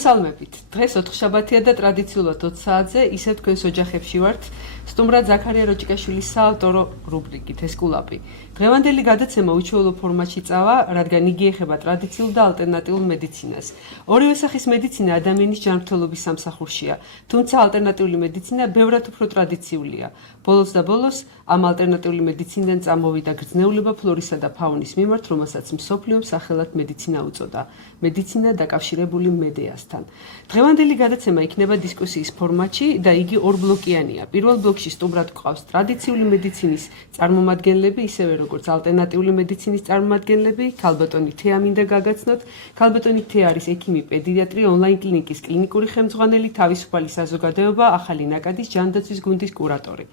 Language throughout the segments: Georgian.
მოგესალმებით. დღეს ოთხშაბათია და ტრადიციულად 20 საათზე ისევ თქვენს ოჯახებში ვართ. სტუმრად ზაქარია როჭიკაშვილის საავტორო რუბრიკით ესკულაპი. დღევანდელი გადაცემა უჩვეულო ფორმატში წავა, რადგან იგი ეხება ტრადიციულ და ალტერნატიულ მედიცინას. ორივე სახის მედიცინა ადამიანის ჯანმრთელობის სამსახურშია, თუმცა ალტერნატიული მედიცინა ბევრად უფრო ტრადიციულია. ბოლოს და ბოლოს ამ ალტერნატიული მედიცინიდან წამოვიდა გრძნეულება ფლორისა და ფაუნის მიმართ, რომელსაც მსოფლიომ სახელად მედიცინა უწოდა. მედიცინა დაკავშირებული მედეასთან. დღევანდელი გადაცემა იქნება დისკუსიის ფორმატში და იგი ორბლოკიანია. პირველ ბლოკში სტუმრად გვყავს ტრადიციული მედიცინის წარმომადგენლები, ისევე როგორც ალტერნატიული მედიცინის წარმომადგენლები. ქალბატონი თეა მინდა გაგაცნოთ. ქალბატონი თეა არის ექიმი, პედიატრი, ონლაინ კლინიკის კლინიკური ხელმძღვანელი, თავისუფალი საზოგადოება, ახალი ნაკადის ჯანდაცვის გუნდის კურატორი.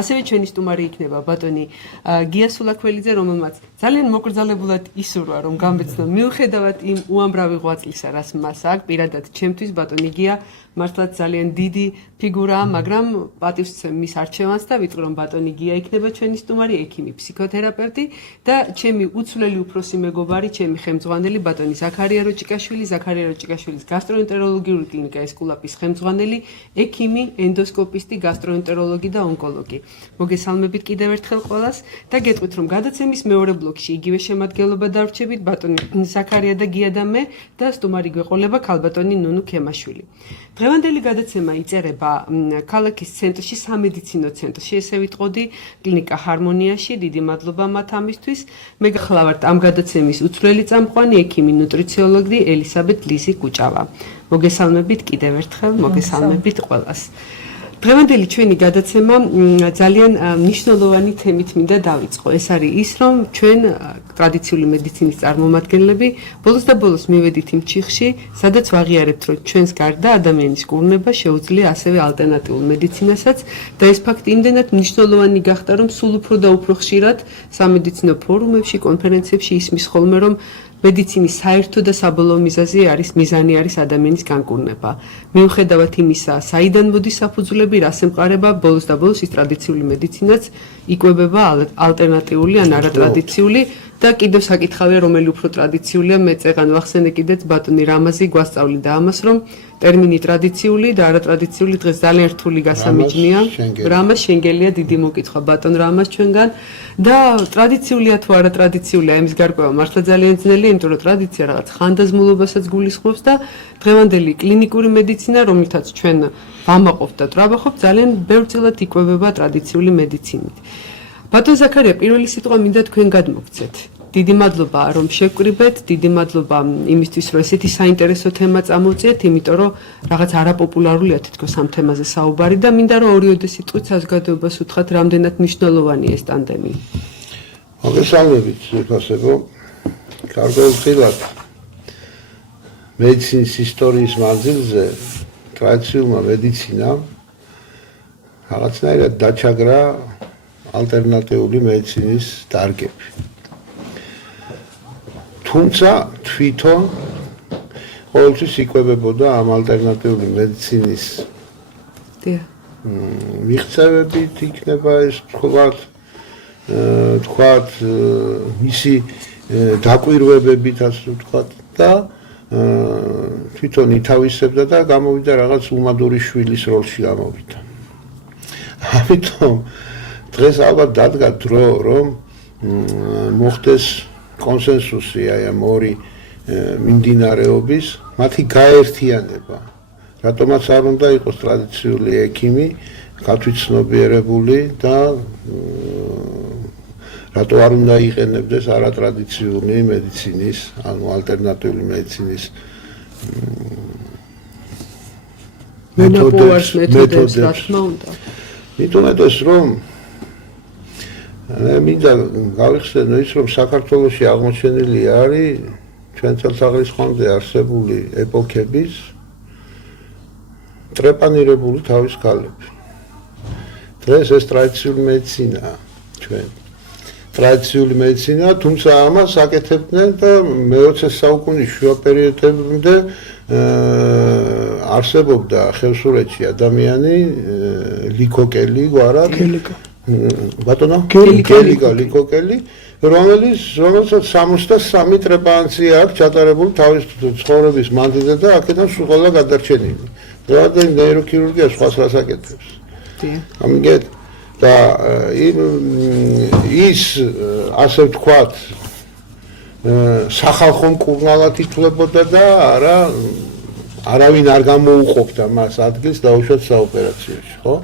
ასევე ჩვენი სტუმარი იქნება ბატონი გია სულაქველიძე, რომელმაც ძალიან მოკრძალებულად ისურვა, რომ გამბეცნო მიუხედავად იმ უამრავი ღვაწლისა, რაც მას აქვს, პირადად ჩემთვის ბატონი გია მართლაც ძალიან დიდი ფიგურაა, მაგრამ პატივს ვცემ მის არჩევანს და ვიტყვი, რომ ბატონი გია იქნება ჩვენი სტუმარი, ექიმი, ფსიქოთერაპევტი და ჩემი უცვლელი უფროსი მეგობარი, ჩემი ხელმძღვანელი ბატონი ზაქარია როჭიკაშვილი, ზაქარია როჭიკაშვილის გასტროენტეროლოგიური კლინიკა ესკულაპის ხელმძღვანელი, ექიმი, ენდოსკოპისტი, გასტროენტეროლოგი და ონკოლოგი. მოგესალმებით კიდევ ერთხელ ყველას და გეტყვით, რომ გადაცემის მეორე ბლოკში იგივე შემადგენლობა დავრჩებით, ბატონი ზაქარია და გია და მე და სტუმარი გვეყოლება ქალბატონი ნუნუ ქემაშვილი. დღევანდელი გადაცემა იწერება ქალაქის ცენტრში, სამედიცინო ცენტრში, ესე ვიტყოდი, კლინიკა ჰარმონიაში. დიდი მადლობა მათ ამისთვის. მე გახლავართ ამ გადაცემის უცვლელი წამყვანი, ექიმი, ნუტრიციოლოგი ელისაბედ ლიზი კუჭავა. მოგესალმებით კიდევ ერთხელ, მოგესალმებით ყველას. დღევანდელი ჩვენი გადაცემა ძალიან მნიშვნელოვანი თემით მინდა დავიწყო. ეს არის ის, რომ ჩვენ ტრადიციული მედიცინის წარმომადგენლები ბოლოს და ბოლოს მივედით იმ ჩიხში, სადაც ვაღიარებთ, რომ ჩვენს გარდა ადამიანის კურნება შეუძლია ასევე ალტერნატიულ მედიცინასაც და ეს ფაქტი იმდენად მნიშვნელოვანი გახდა, რომ სულ უფრო და უფრო ხშირად სამედიცინო ფორუმებში, კონფერენციებში ისმის ხოლმე, რომ მედიცინის საერთო და საბოლოო მიზანი არის ადამიანის განკურნება. მიუხედავად იმისა, საიდან მოდის საფუძვლები, რას ემყარება, ბოლოს და ბოლოს ის ტრადიციული მედიცინაც იკვებება ალტერნატიული ან არატრადიციული და კიდევ საკითხავია, რომელი უფრო ტრადიციულია. მე წეღან ვახსენე კიდეც ბატონი რამაზი გვასწავლიდა ამას, რომ ტერმინი ტრადიციული და არატრადიციული დღეს ძალიან რთული გასამიჯნია. რამას შენგელია, დიდი მოკითხვა ბატონ რამას ჩვენგან და ტრადიციულია თუ არატრადიციულია, იმის გარკვევა მართლა ძალიან ძნელია, იმიტომ რომ ტრადიცია რაღაც ხანდაზმულობასაც გულისხმობს და დღევანდელი კლინიკური მედიცინა, რომლითაც ჩვენ ვამაყობთ და ვტრაბახობთ, ძალიან ბევრწილად იკვებება ტრადიციული მედიცინით. ბატონ ზაქარია, პირველი სიტყვა მინდა თქვენ გადმოგცეთ. დიდი მადლობა, რომ შევკრიბეთ, დიდი მადლობა იმისთვის, რომ ესეთი საინტერესო თემა წამოვწიეთ, იმიტომ რომ რაღაც არაპოპულარულია თითქოს ამ თემაზე საუბარი და მინდა რომ ორიოდე სიტყვით საზოგადოებას უთხრათ, რამდენად მნიშვნელოვანია ეს ტანდემი. მოგესალმებით, უფასებო. გარკვეულწილად მედიცინის ისტორიის მანძილზე ტრადიციულმა მედიცინამ რაღაცნაირად დაჩაგრა ალტერნატიული მედიცინის დარგები. თუმცა თვითონ ყოველთვის იკვებებოდა ამ ალტერნატიული მედიცინის მიღწევებით, იქნება ეს თქვათ მისი დაკვირვებებით, ასე ვთქვათ და თვითონ ითავისებდა და გამოვიდა რაღაც უმადური შვილის როლში გამოვიდა. ამიტომ დღეს ალბათ დადგა დრო, რომ მოხდეს კონსენსუსი აი ამ ორი მიმდინარეობის, მათი გაერთიანება. რატომაც არ უნდა იყოს ტრადიციული ექიმი, გათვითცნობიერებული და რატო არ უნდა იყენებდეს არატრადიციული მედიცინის, ანუ ალტერნატიული მედიცინის მეთოდებს, რა თქმა უნდა. მithumetes რომ მე მინდა გავიხსენო ის, რომ საქართველოში აღმოჩენილი არის ჩვენ წელთაღრიცხვამდე არსებული ეპოქების ტრეპანირებული თავის ქალები. დღეს ეს ტრადიციული მედიცინაა ჩვენ. ტრადიციული მედიცინა, თუმცა ამას აკეთებდნენ და მე-20 საუკუნის შუა პერიოდამდე არსებობდა ხევსურეთში ადამიანი ლიქოკელი გვარად, ბატონო ლიკოკელი რომელსაც 63 ტრეპანსი აქვს ჩატარებული თავის ცხოვრების მანძილზე და აქედან სულ ყველა გადარჩენილი. დღევანდელი ნეიროქირურგია სხვა ასაკეთებს. ამიგეთ და ის ასე ვთქვათ სახალხო მკურნალად ითვლებოდა და არავინ არ გამოუყოფდა მას ადგილს დაუშვათ საოპერაციოში, ხო?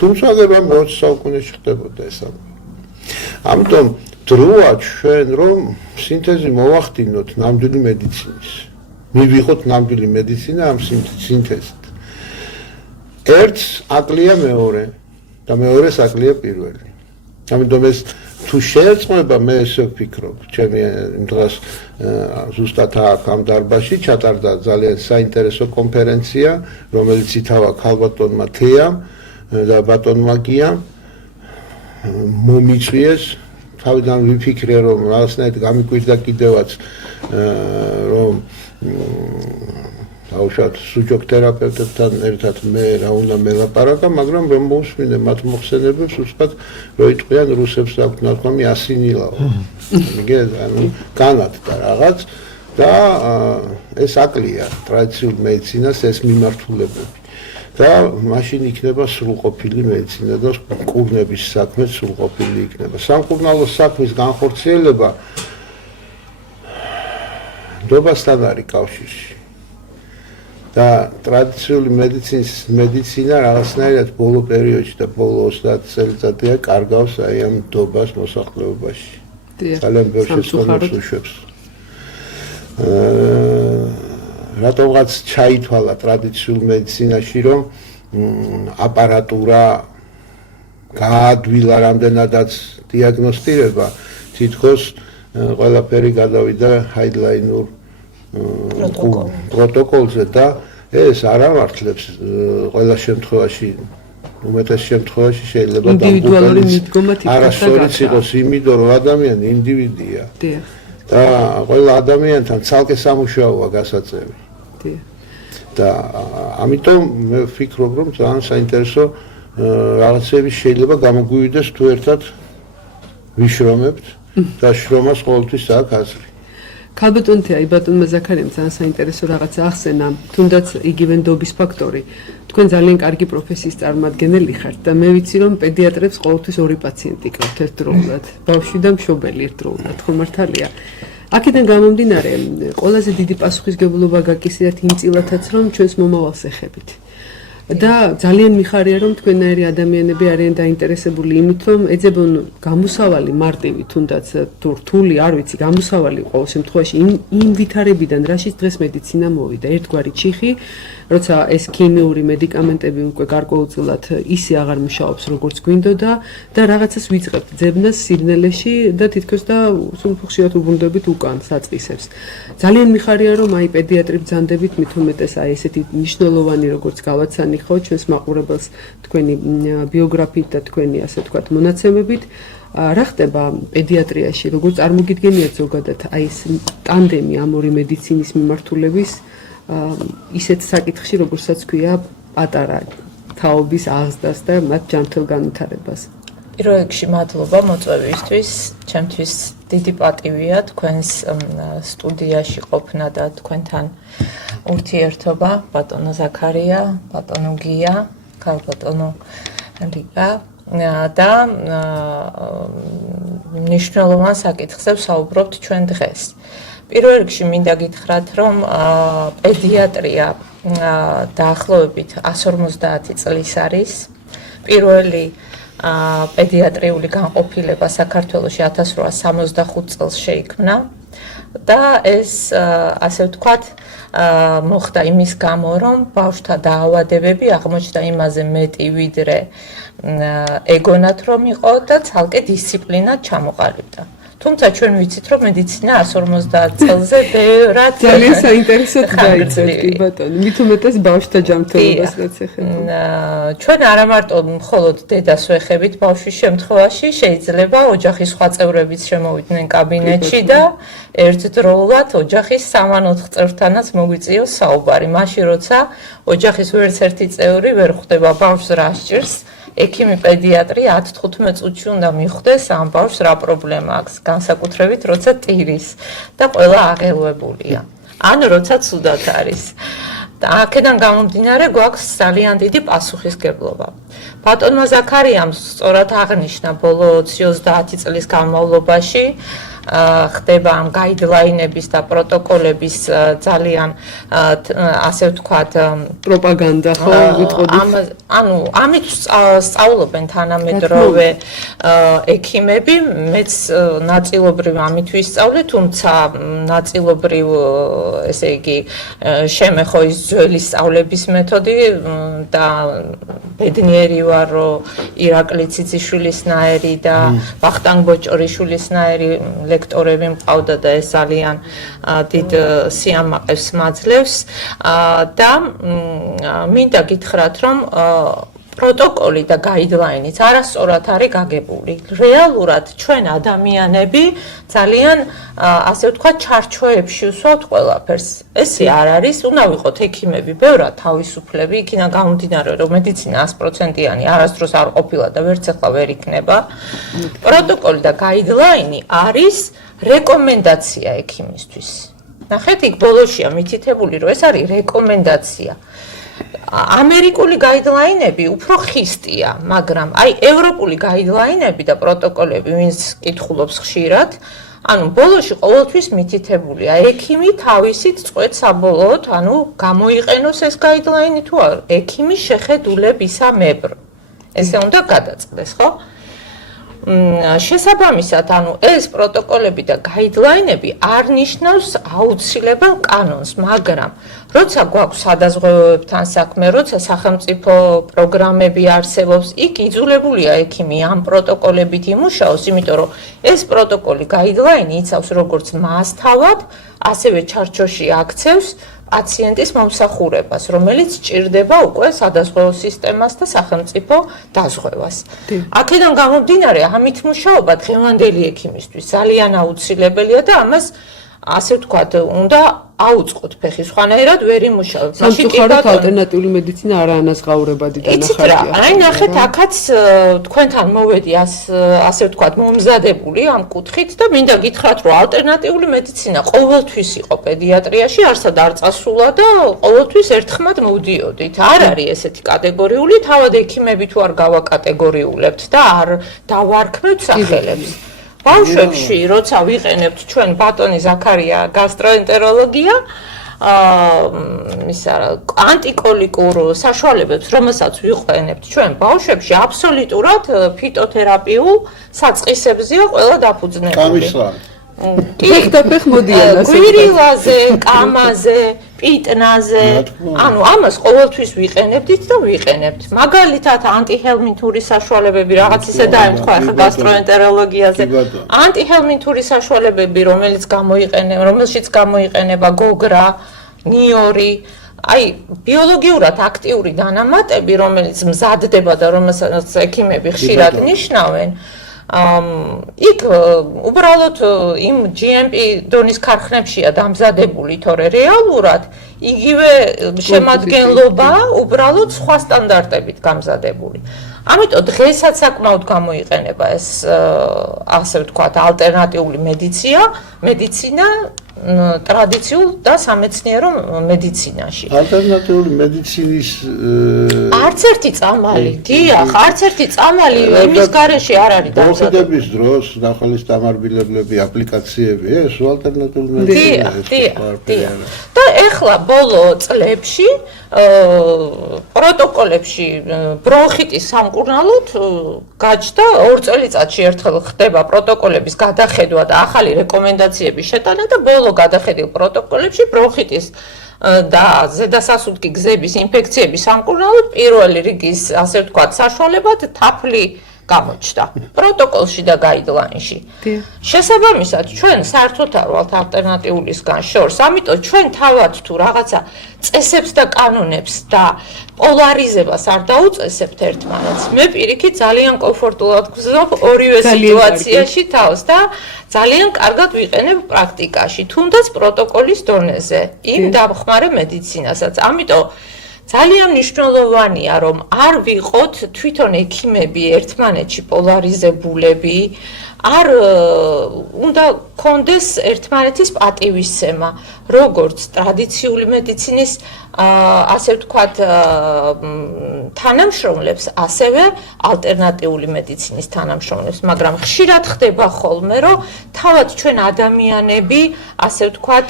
თუმცა გებამ 20 საუკუნეში ხდებოდა ეს ამბავი. ამიტომ დროა ჩვენ რომ სინთეზი მოვახდინოთ ნამდვილი მედიცინის. მივიღოთ ნამდვილი მედიცინა ამ სინთეზით. ერთს აკლია მეორე და მეორეს აკლია პირველი. ამიტომ ეს თუ შეერწყმება მე ესე ვფიქრობ, ჩემი იმ დღეს ზუსტად აქ ამ დარბაზში ჩატარდა ძალიან საინტერესო კონფერენცია, რომელიც ითავა ქალბატონმა თეამ და ბატონმა გიამ მომიწვიეს. თავიდან ვიფიქრე რომ რაღაცნაირად გამიკვირდა კიდევაც რომ დაუშვათ სუჯოგ თერაპევტებთან ერთად მე რა უნდა მელაპარაკა, მაგრამ რომ მოусმინე მათ მოხსენებებს უცბად რო იტყვიან რუსებს აქვთ ნათქვამი ასინილაო. მიგეთ ანუ განათ და რაღაც და ეს აკლია ტრადიციული მედიცინას ეს მიმართულებები. და მაშინ იქნება სრულყოფილი მედიცინა და მკურნების საქმე სრულყოფილი იქნება. სამკურნალო საქმის განხორციელება ნდობასთან არის კავშირში. და ტრადიციული მედიცინა რაღაცნაირად ბოლო პერიოდში და ბოლო 30 წელიწადია კარგავს აი ამ ნდობას მოსახლეობაში. ძალიან ბევრ შეცდომებს უშვებს. რატომღაც ჩაითვალა ტრადიციულ მედიცინაში რომ აპარატურა გაადვილა რამდენადაც დიაგნოსტირება თითქოს ყველაფერი გადავიდა ჰაიდლაინურ პროტოკოლზე და ეს არ ამართლებს ყველა შემთხვევაში უმეტეს შემთხვევაში შეიძლება ინდივიდუალური მიდგომა არასწორიც იყოს იმიტომ რომ ადამიანი ინდივიდია და ყველა ადამიანთან ცალკე სამუშაოა გასაწევი და ამიტომ მე ვფიქრობ რომ ძალიან საინტერესო რაღაცები შეიძლება გამოგვივიდეს თუ ერთად ვიშრომებთ და შრომას ყოველთვის აქვს აზრი. ქალბატონ თეა, ბატონმა ზაქარიამ ძალიან საინტერესო რაღაცა ახსენა, თუნდაც იგივე ნდობის ფაქტორი. თქვენ ძალიან კარგი პროფესიის წარმომადგენელი ხართ და მე ვიცი რომ პედიატრებს ყოველთვის ორი პაციენტი ყავთ ერთდროულად, ბავშვი და მშობელი ერთდროულად, ხო მართალია? აქედან გამომდინარე, ყველაზე დიდი პასუხისგებლობა გაკისრიათ იმ წილათაც რომ ჩვენს მომავალს ეხებით. და ძალიან მიხარია რომ თქვენაირი ადამიანები არიან დაინტერესებული იმით რომ ეძებონ გამოსავალი მარტივი თუნდაც თუ რთული არ ვიცი გამოსავალი ყოველ შემთხვევაში იმ ვითარებიდან რაშიც დღეს მედიცინა მოვიდა ერთგვარი ჩიხი როცა ეს ქიმიური მედიკამენტები უკვე გარკვეულწილად ისე აღარ მუშაობს როგორც გვინდოდა და რაღაცას ვიწყებთ ძებნას სიგნალეში და თითქოს და სულ ხშირად უბრუნდებით უკან საწყისებს ძალიან მიხარია რომ აი პედიატრი ბრძანდებით მით უმეტეს აი ესეთი მნიშვნელოვანი როგორც გავაცანი ხო ჩვენს მაყურებელს თქვენი ბიოგრაფიით და თქვენი ასე ვთქვათ მონაცემებით რა ხდება პედიატრიაში როგორც წარმოგიდგენიათ ზოგადად აი ეს ტანდემი ამ ორი მედიცინის მიმართულების ისეთ საკითხში როგორცაც ქვია პატარა თაობის აღზრდას და მათ ჯანმრთელ განვითარებას პირველ რიგში მადლობა მოწვევისთვის ჩემთვის დიდი პატივია თქვენს სტუდიაში ყოფნა და თქვენთან ურთიერთობა ბატონო ზაქარია, ბატონო გია, ქალბატონო ლიკა და მნიშვნელოვან საკითხზე ვსაუბრობთ ჩვენ დღეს. პირველ რიგში მინდა გითხრათ, რომ პედიატრია დაახლოებით 150 წლის არის. პირველი პედიატრიული განყოფილება საქართველოში 1865 წელს შეიქმნა და ეს ასე ვთქვათ მოხდა იმის გამო რომ ბავშვთა დაავადებები აღმოჩნდა იმაზე მეტი ვიდრე ეგონათ რომ იყო და ცალკე დისციპლინად ჩამოყალიბდა. თუმცა ჩვენ ვიცით რომ მედიცინა 150 წელზე ბევრად ძალიან საინტერესოდ დაიწყეთ კი ბატონო მით უმეტეს ბავშვთა ჯანმრთელობას რაც ეხება ჩვენ არა მარტო მხოლოდ დედას ვეხებით ბავშვის შემთხვევაში შეიძლება ოჯახის სხვა წევრებიც შემოვიდნენ კაბინეტში და ერთდროულად ოჯახის 3-4 წევრთანაც მოგვიწიოს საუბარი მაშინ როცა ოჯახის ვერც ერთი წევრი ვერ ხვდება ბავშვს რა სჭირს ექიმი პედიატრი 10-15 წუთში უნდა მიხვდეს ამ ბავშვს რა პრობლემა აქვს, განსაკუთრებით როცა ტირის და ყველა აღელვებულია. ან როცა ცუდად არის. და აქედან გამომდინარე გვაქვს ძალიან დიდი პასუხისგებლობა. ბატონმა ზაქარიამ სწორად აღნიშნა ბოლო 20-30 წლის განმავლობაში ხდება ამ გაიდლაინების და პროტოკოლების ძალიან ასე ვთქვათ პროპაგანდა ხო ვიტყოდით. ანუ ამით სწავლობენ თანამედროვე ექიმები, მეც ნაწილობრივ ამით ვისწავლე, თუმცა ნაწილობრივ ესე იგი შემეხო ის ძველი სწავლების მეთოდი და ბედნიერი ვარ, რომ ირაკლი ციციშვილისნაირი და ვახტანგ ბოჭორიშვილისნაირი ლექტორები მყავდა და ეს ძალიან დიდ სიამაყეს მაძლევს და მინდა გითხრათ, რომ პროტოკოლი და გაიდლაინიც არასწორად არის გაგებული. რეალურად ჩვენ ადამიანები ძალიან ასე ვთქვათ ჩარჩოებში ვსვავთ ყველაფერს. ესე არ არის, უნდა ვიყოთ ექიმები, ბევრად თავისუფლები, იქიდან გამომდინარე, რომ მედიცინა 100%-იანი არასდროს არ ყოფილა და ვერც ახლა ვერ იქნება. პროტოკოლი და გაიდლაინი არის რეკომენდაცია ექიმისთვის. ნახეთ, იქ ბოლოშია მითითებული, რომ ეს არის რეკომენდაცია. ამერიკული გაიდლაინები უფრო ხისტია, მაგრამ აი ევროპული გაიდლაინები და პროტოკოლები, ვინც კითხულობს ხშირად, ანუ ბოლოში ყოველთვის მითითებულია, ექიმი თავისით წყვეტს საბოლოოდ, ანუ გამოიყენოს ეს გაიდლაინი თუ არა, ექიმის შეხედულებისამებრ. ესე უნდა გადაწყდეს, ხო? შესაბამისად, ანუ ეს პროტოკოლები და გაიდლაინები არ ნიშნავს აუცილებელ კანონს, მაგრამ როცა გვაქვს სადაზღვევოებთან საქმე, როცა სახელმწიფო პროგრამები არსებობს, იქ იძულებულია ექიმი ამ პროტოკოლებით იმუშაოს, იმიტომ რომ ეს პროტოკოლი გაიდლაინი იცავს როგორც მასთავად, ასევე ჩარჩოში აქცევს პაციენტის მომსახურებას, რომელიც სჭირდება უკვე სადაზღვევო სისტემას და სახელმწიფო დაზღვევას. აქედან გამომდინარე, ამით მუშაობა დღევანდელი ექიმისთვის ძალიან აუცილებელია და ამას ასე ვთქვათ, უნდა აუწყოთ ფეხი, სხვანაირად ვერ იმუშავებს. სამწუხაროდ ალტერნატიული მედიცინა არაანაზღაურებადი დანახარია. აი ნახეთ, აქაც თქვენთან მოვედი ასე ვთქვათ, მომზადებული ამ კუთხით და მინდა გითხრათ, რომ ალტერნატიული მედიცინა ყოველთვის იყო პედიატრიაში, არსად არ წასულა და ყოველთვის ერთხმად მოვდიოდით. არ არის ესეთი კატეგორიული, თავად ექიმები თუ არ გავაკატეგორიულებთ და არ დავარქმევთ სახელებს. ბავშვებში, როცა ვიყენებთ ჩვენ ბატონი ზაქარია გასტროენტეროლოგია, ისა ანტიკოლიკურ საშუალებებს, რომელსაც ვიყენებთ ჩვენ ბავშვებში, აბსოლუტურად ფიტოთერაპიულ საწყისებზეა ყველა დაფუძნებული. ფეხ მოდიან ასე. გვირილაზე, კამაზე, პიტნაზე, ანუ ამას ყოველთვის ვიყენებდით და ვიყენებთ. მაგალითად, ანტიჰელმინთური საშუალებები, რაღაც ისე დაემთხვა ახლა გასტროენტეროლოგიაზე. ანტიჰელმინთური საშუალებები, რომელშიც გამოიყენება გოგრა, ნიორი, აი ბიოლოგიურად აქტიური დანამატები, რომელიც მზადდება და რომელსაც ექიმები ხშირად ნიშნავენ, იქ უბრალოდ იმ GMP დონის ქარხნებშია დამზადებული, თორე რეალურად იგივე შემადგენლობა უბრალოდ სხვა სტანდარტებით გამზადებული. ამიტომ დღესაც საკმაოდ გამოიყენება ეს ასე ვთქვათ ალტერნატიული მედიცინა ტრადიციულ და სამეცნიერო მედიცინაში. ალტერნატიული მედიცინის არც ერთი წამალი, დიახ, არც ერთი წამალი იმის გარეშე არ არის დამზადებული. მოხდების დროს ნახალის დამარბილებლები, აპლიკაციები, ეს ალტერნატიული მედიცინა. და ეხლა ბოლო წლებში პროტოკოლებში ბრონხიტის სამკურნალოდ გაჩნდა 2 წელიწადში ერთხელ ხდება პროტოკოლების გადახედვა და ახალი რეკომენდაციების შეტანა და ბოლო გადახედილ პროტოკოლებში ბრონხიტის და ზედასასუნთქი გზების ინფექციების სამკურნალოდ პირველი რიგის ასე ვთქვათ საშუალებად თაფლი გამოჩნდა პროტოკოლში და გაიდლაინში. შესაბამისად, ჩვენ საერთოდ არ ვალთ ალტერნატიულისგან შორს, ამიტომ ჩვენ თავად თუ რაღაცა წესებს და კანონებს და პოლარიზებას არ დაუწესებთ ერთმანეთს, მე პირიქით ძალიან კომფორტულად გრძნობ ორივე სიტუაციაში თავს და ძალიან კარგად ვიყენებ პრაქტიკაში, თუნდაც პროტოკოლის დონეზე, იმ დამხმარე მედიცინასაც. ამიტომ ძალიან მნიშვნელოვანია, რომ არ ვიყოთ თვითონ ექიმები ერთმანეთში პოლარიზებულები, არ უნდა კონდეს ერთმანეთის პატივისცემა, როგორც ტრადიციული მედიცინის ასე ვთქვათ თანამშრომლებს, ასევე ალტერნატიული მედიცინის თანამშრომლებს, მაგრამ ხშირად ხდება ხოლმე, რომ თავად ჩვენ ადამიანები, ასე ვთქვათ,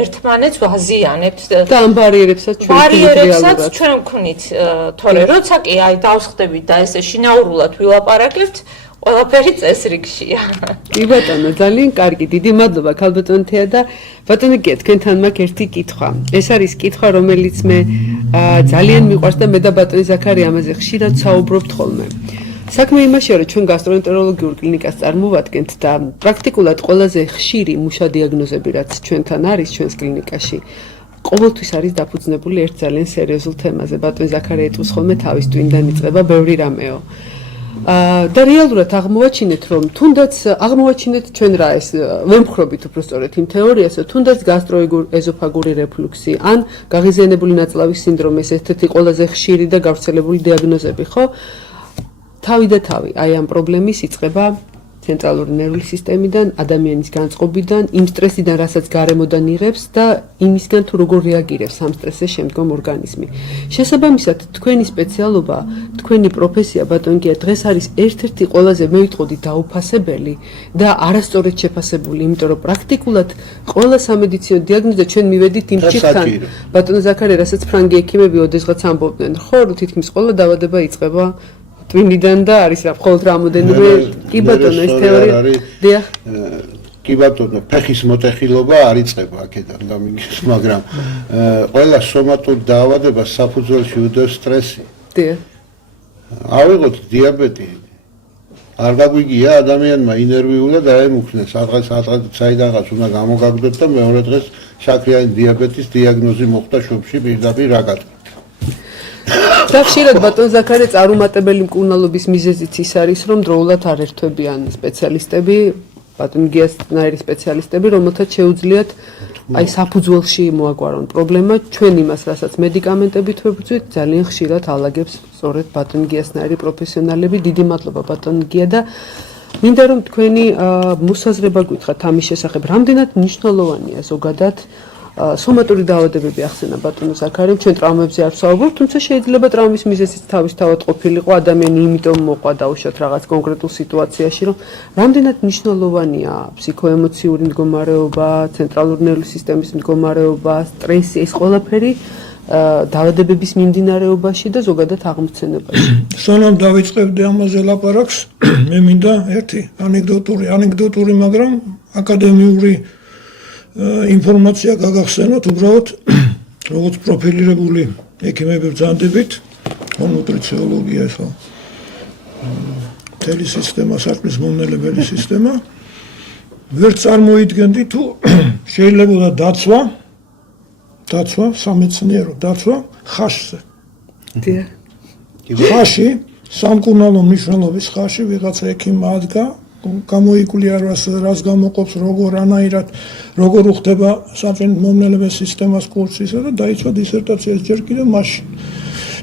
ერთმანეთს ვაზიანებთ და ამ ბარიერებსაც ჩვენ ვქნით, თორე როცა კი აი დავსხდებით და ესე შინაურულად ვილაპარაკებთ, ყველაფერი წესრიგშია. კი ბატონო, ძალიან კარგი, დიდი მადლობა ქალბატონ თეა და ბატონო გია, თქვენთან მაქვს ერთი კითხვა. ეს არის კითხვა, რომელიც მე ძალიან მიყვარს და მე და ბატონი ზაქარი ამაზე ხშირად საუბრობთ ხოლმე. საქმე იმაშია, რომ ჩვენ გასტროენტეროლოგიურ კლინიკას წარმოვადგენთ და პრაქტიკულად ყველაზე ხშირი მუშა დიაგნოზები, რაც ჩვენთან არის ჩვენს კლინიკაში, ყოველთვის არის დაფუძნებული ერთ ძალიან სერიოზულ თემაზე. ბატონი ზაქარი ეტყვის ხოლმე თავის ტვინიდან იწყება ბევრი რამეო. და რეალურად აღმოვაჩინეთ, რომ თუნდაც აღმოვაჩინეთ ჩვენ რა ეს ვემხრობით უბრალოდ იმ თეორიას, რომ თუნდაც გასტროეზოფაგური რეფლუქსი ან გაღიზიანებული ნაწლავის სინდრომი ეს ერთ-ერთი ყველაზე ხშირი და გავრცელებული დიაგნოზები, ხო? თავი და თავი, აი ამ პრობლემის იწყება ცენტრალური ნერვული სისტემიდან, ადამიანის განწყობიდან, იმ სტრესიდან, რასაც გარემოდან იღებს და იმისგან თუ როგორ რეაგირებს ამ სტრესზე შემდგომ ორგანიზმი. შესაბამისად, თქვენი სპეციალობა, თქვენი პროფესია, ბატონ გია, დღეს არის ერთ-ერთი ყველაზე მე ვიტყოდი დაუფასებელი და არასწორად შეფასებული, იმიტომ რომ პრაქტიკულად ყველა სამედიცინო დიაგნოზზე ჩვენ მივედით იმ ჩიქთან. ბატონ ზაქარი, რასაც ფრანგი ექიმები ოდესღაც ამბობდნენ, ხო, რომ თითქმის ყველა დაავადება იწყება ტვინიდან და არის რა მხოლოდ რამოდენიმე კი ბატონო ეს თეორია დიახ კი ბატონო ფეხის მოტეხილობა არ იწყება აქედან გამიგეს მაგრამ ყველა სომატურ დაავადებას საფუძველში უდევს სტრესი დიახ ავიღოთ დიაბეტი არ გაგვიგია ადამიანმა ინერვიულად აემუქნეს სადღაც საიდანღაც უნდა გამოგაგდოთ და მეორე დღეს შაქრიანი დიაბეტის დიაგნოზი მოხდა შუბში პირდაპირ რა გატყვა და ხშირად ბატონ ზაქარი წარუმატებელი მკურნალობის მიზეზიც ის არის, რომ დროულად არ ერთვებიან სპეციალისტები, ბატონ გიასნაირი სპეციალისტები, რომელთაც შეუძლიათ აი საფუძველში მოაგვარონ პრობლემა, ჩვენ იმას, რასაც მედიკამენტებით ვებრძვით, ძალიან ხშირად ალაგებს სწორედ ბატონ გიასნაირი პროფესიონალები. დიდი მადლობა ბატონ გია და მინდა რომ თქვენი მოსაზრება გითხრათ ამის შესახებ, რამდენად მნიშვნელოვანია ზოგადად სომატური დაავადებები ახსენა ბატონო ზაქარი, ჩვენ ტრავმებზე არ ვსაუბრობთ, თუმცა შეიძლება ტრავმის მიზეზიც თავისთავად ყოფილიყო, ადამიანი იმიტომ მოყვა დაუშვათ რაღაც კონკრეტულ სიტუაციაში, რომ რამდენად მნიშვნელოვანია ფსიქოემოციური მდგომარეობა, ცენტრალური ნერვული სისტემის მდგომარეობა, სტრესი, ეს ყველაფერი დაავადებების მიმდინარეობაში და ზოგადად აღმოცენებაში. სანამ დავიწყებდი ამაზე ლაპარაკს, მე მინდა ერთი ანეკდოტური, მაგრამ აკადემიური ინფორმაცია გაგახსენოთ, უბრალოდ როგორც პროფილირებული ექიმები ბრძანდებით, ნუტრიციოლოგია ხო. მთელი სისტემა, საჭმლის მომნელებელი სისტემა ვერ წარმოიდგენდი თუ შეიძლება დაცვა, სამეცნიერო დაცვა ხაშზე. დიახ. ხაში, სამკურნალო მნიშვნელობის ხაში ვიღაცა ექიმმა ადგა გამოიკვლია რას გამოყოფს როგორ უხდება საჭმლის მომნელებელი სისტემას კურსისა და დაიცვა დისერტაციას ჯერ კიდევ მაშინ.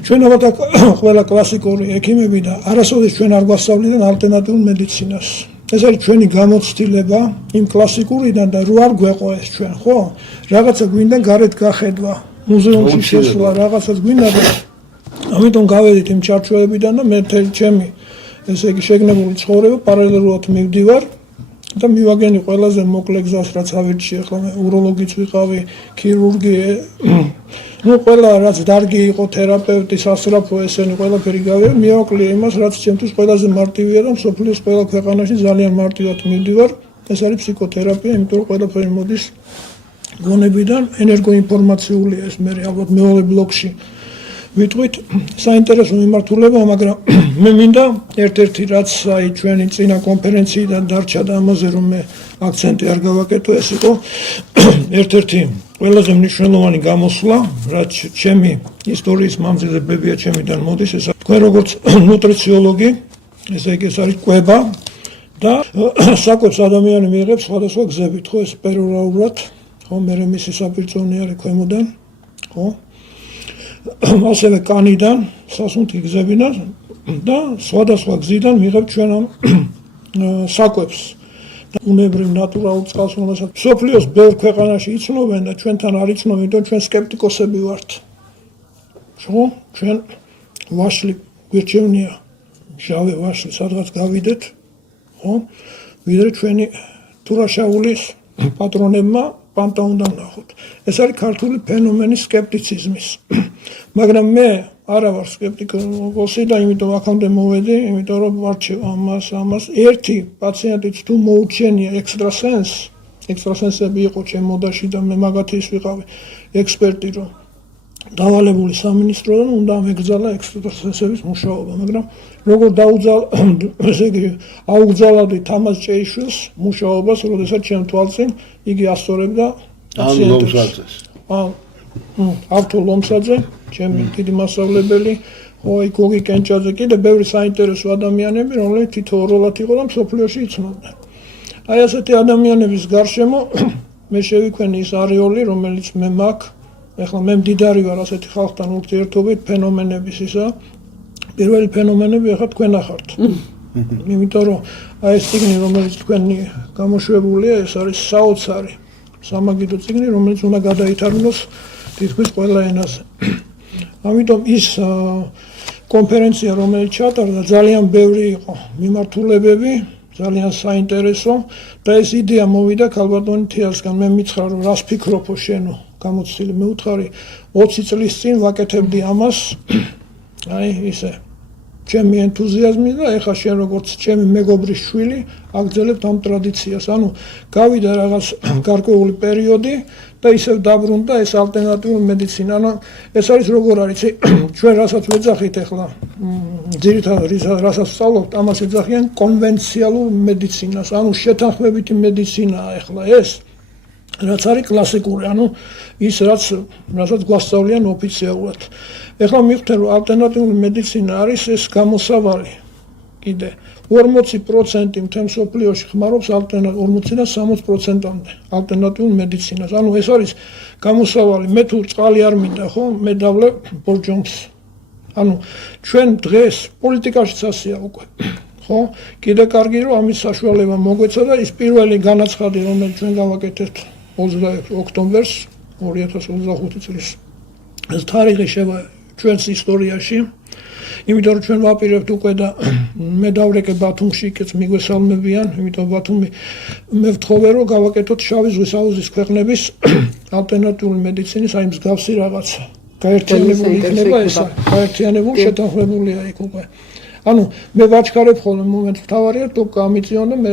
ჩვენ ალბათ ყველა კლასიკური ექიმები და არასოდეს ჩვენ არ გვასწავლიან ალტერნატიულ მედიცინას. ეს არის ჩვენი გამოცდილება იმ კლასიკურიდან და რო არ გვეყო ეს ჩვენ, ხო? რაღაცა გვინდა გარეთ გახედვა, მუზეუმში შესვლა, რაღაცას გვინდა და ამიტომ გავედით იმ ჩარჩოებიდან და მე ჩემი ესე იგი შეგნებული ცხოვრება პარალელურად მივდივარ და მივაგენი ყველაზე მოკლე გზას რაც ავირჩიე ახლა მე უროლოგიც ვიყავი, ქირურგი, ну ყველა რაც დარგი იყო თერაპევტი, სასწრაფო ესენი ყველაფერი გავია, მივაკლია იმას რაც ჩემთვის ყველაზე მარტივია და მსოფლიოს ყველა ქვეყანაში ძალიან მარტივად მივდივარ, ეს არის ფსიქოთერაპია, იმიტომ რომ ყველაფერი მოდის გონებიდან, ენერგოინფორმაციულია ეს მე ალბათ მეორე ბლოკში ვიტყვით საინტერესო მიმართულება, მაგრამ მე მინდა ერთ-ერთი რაც აი ჩვენი წინა კონფერენციიდან დარჩა და ამაზე რომ მე აქცენტი არ გავაკეთო, ეს იყო ერთ-ერთი ყველაზე მნიშვნელოვანი გამოსვლა, რაც ჩემი ისტორიის მამზედებებია ჩემიდან მოდის, ეს თქვენ როგორც ნუტრიციოლოგი, ესე იგი ეს არის კვება და საკვებს ადამიანი მიიღებს სხვადასხვა გზებით, ხო, ეს პერორალურად, ხო, მე მისი საპირწონე არის ქვემოდან, ხო? ასევე კანიდან, სასუნთქი გზებიდან და სხვადასხვა გზიდან მიღებთ ჩვენ ამ საკვებს. უნებრივ ნატურალურ წყალს, რომელსაც მსოფლიოს ბევრ ქვეყანაში იცნობენ და ჩვენთან არ იცნობენ, იმიტომ ჩვენ სკეპტიკოსები ვართ. ხო? ჩვენ ვაშლი გვირჩევნია, შავი ვაშლი სადღაც გავიდეთ, ხო? ვიდრე ჩვენი თურაშაულის პატრონებმა პანტა უნდა ვნახოთ. ეს არის ქართული ფენომენი სკეპტიციზმის. მაგრამ მე არა ვარ სკეპტიკოსი და იმიტომ აქამდე მოვედი, იმიტომ რომ ვარჩევ ამას. ერთი პაციენტიც თუ მოუჩენია ექსტრასენსები იყო ჩემ მოდაში და მე მაგათი ვიყავი ექსპერტი, რომ დავალებული სამინისტროდან უნდა მეგზალა ექსტრასენსების მუშაობა, მაგრამ როგორ აუგზავნით თამაზ ჭეიშვილს მუშაობას, როდესაც ჩემ თვალწინ იგი ასწორებდა ლომსაძეს. ავთო ლომსაძე, ჩემი დიდი მასწავლებელი, გოგი კენჭაძე, კიდე ბევრი საინტერესო ადამიანები, რომლებიც თითოეულ როლად იყო და მსოფლიოში იცნობდნენ. აი ასეთი ადამიანების გარშემო მე შევიქვენი ის არეოლი, რომელიც მე მაქვს. ეხლა მე მდიდარი ვარ ასეთი ხალხთან ურთიერთობით, ფენომენების ისა. პირველი ფენომენები ახლა თქვენ ახართ. იმიტომ რომ აი ეს წიგნი, რომელიც თქვენი გამოშვებულია, ეს არის საოცარი სამაგიდო წიგნი, რომელიც უნდა გადაითარგმნოს თითქმის ყველა ენაზე. ამიტომ ის კონფერენცია, რომელიც ჩატარდა, ძალიან ბევრი იყო მიმართულებები, ძალიან საინტერესო და ეს იდეა მოვიდა ქალბატონი თიასგან. მე მითხრა, რომ რას ფიქრობო შენო გამოცდილი, მე ვუთხარი 20 წლის წინ ვაკეთებდი ამას, აი ისე ჩემი ენთუზიაზმი და ეხლა შენ როგორც ჩემი მეგობრის შვილი აგრძელებთ ამ ტრადიციას. ანუ გავიდა რაღაც გარკვეული პერიოდი და ისევ დაბრუნდა ეს ალტერნატიული მედიცინა. ანუ ეს არის როგორ არის, ჩვენ რასაც ვეძახით ეხლა ძირითადად რასაც ვსწავლობთ, ამას ეძახიან კონვენციალურ მედიცინას. ანუ შეთანხმებითი მედიცინაა ეხლა ეს, რაც არის კლასიკური, ანუ ის რასაც გვასწავლიან ოფიციალურად. ეხლა მივხვდეთ, რომ ალტერნატიული მედიცინა არის ეს გამოსავალი. კიდე 40% მთელ მსოფლიოში ხმარობს 40-დან 60%-მდე ალტერნატიულ მედიცინას. ანუ ეს არის გამოსავალი. მე თუ წყალი არ მინდა, ხო, მე დავლებ ბორჯომს. ანუ ჩვენ დღეს პოლიტიკაშიც ასეა უკვე. ხო? კიდე კარგი რომ ამის საშუალება მოგვეცა და ის პირველი განაცხადი, რომელიც ჩვენ გავაკეთებთ 26 ოქტომბერს 2025 წლის. ეს თარიღი შევა ჩვენს ისტორიაში, იმიტომ რომ ჩვენ ვაპირებთ უკვე და მე დავრეკე ბათუმში, იქაც მიგვესალმებიან, იმიტომ ბათუმი მე ვთხოვე რომ გავაკეთოთ შავი ზღვის აუზის ქვეყნების ალტერნატიული მედიცინის აი მსგავსი რაღაცა. გაერთიანებული იქნება ეს, გაერთიანებული შეთანხმებულია იქ უკვე. ანუ მე ვაჩქარებ ხოლმე მომენტ თავარია თუ გამიწიონ და მე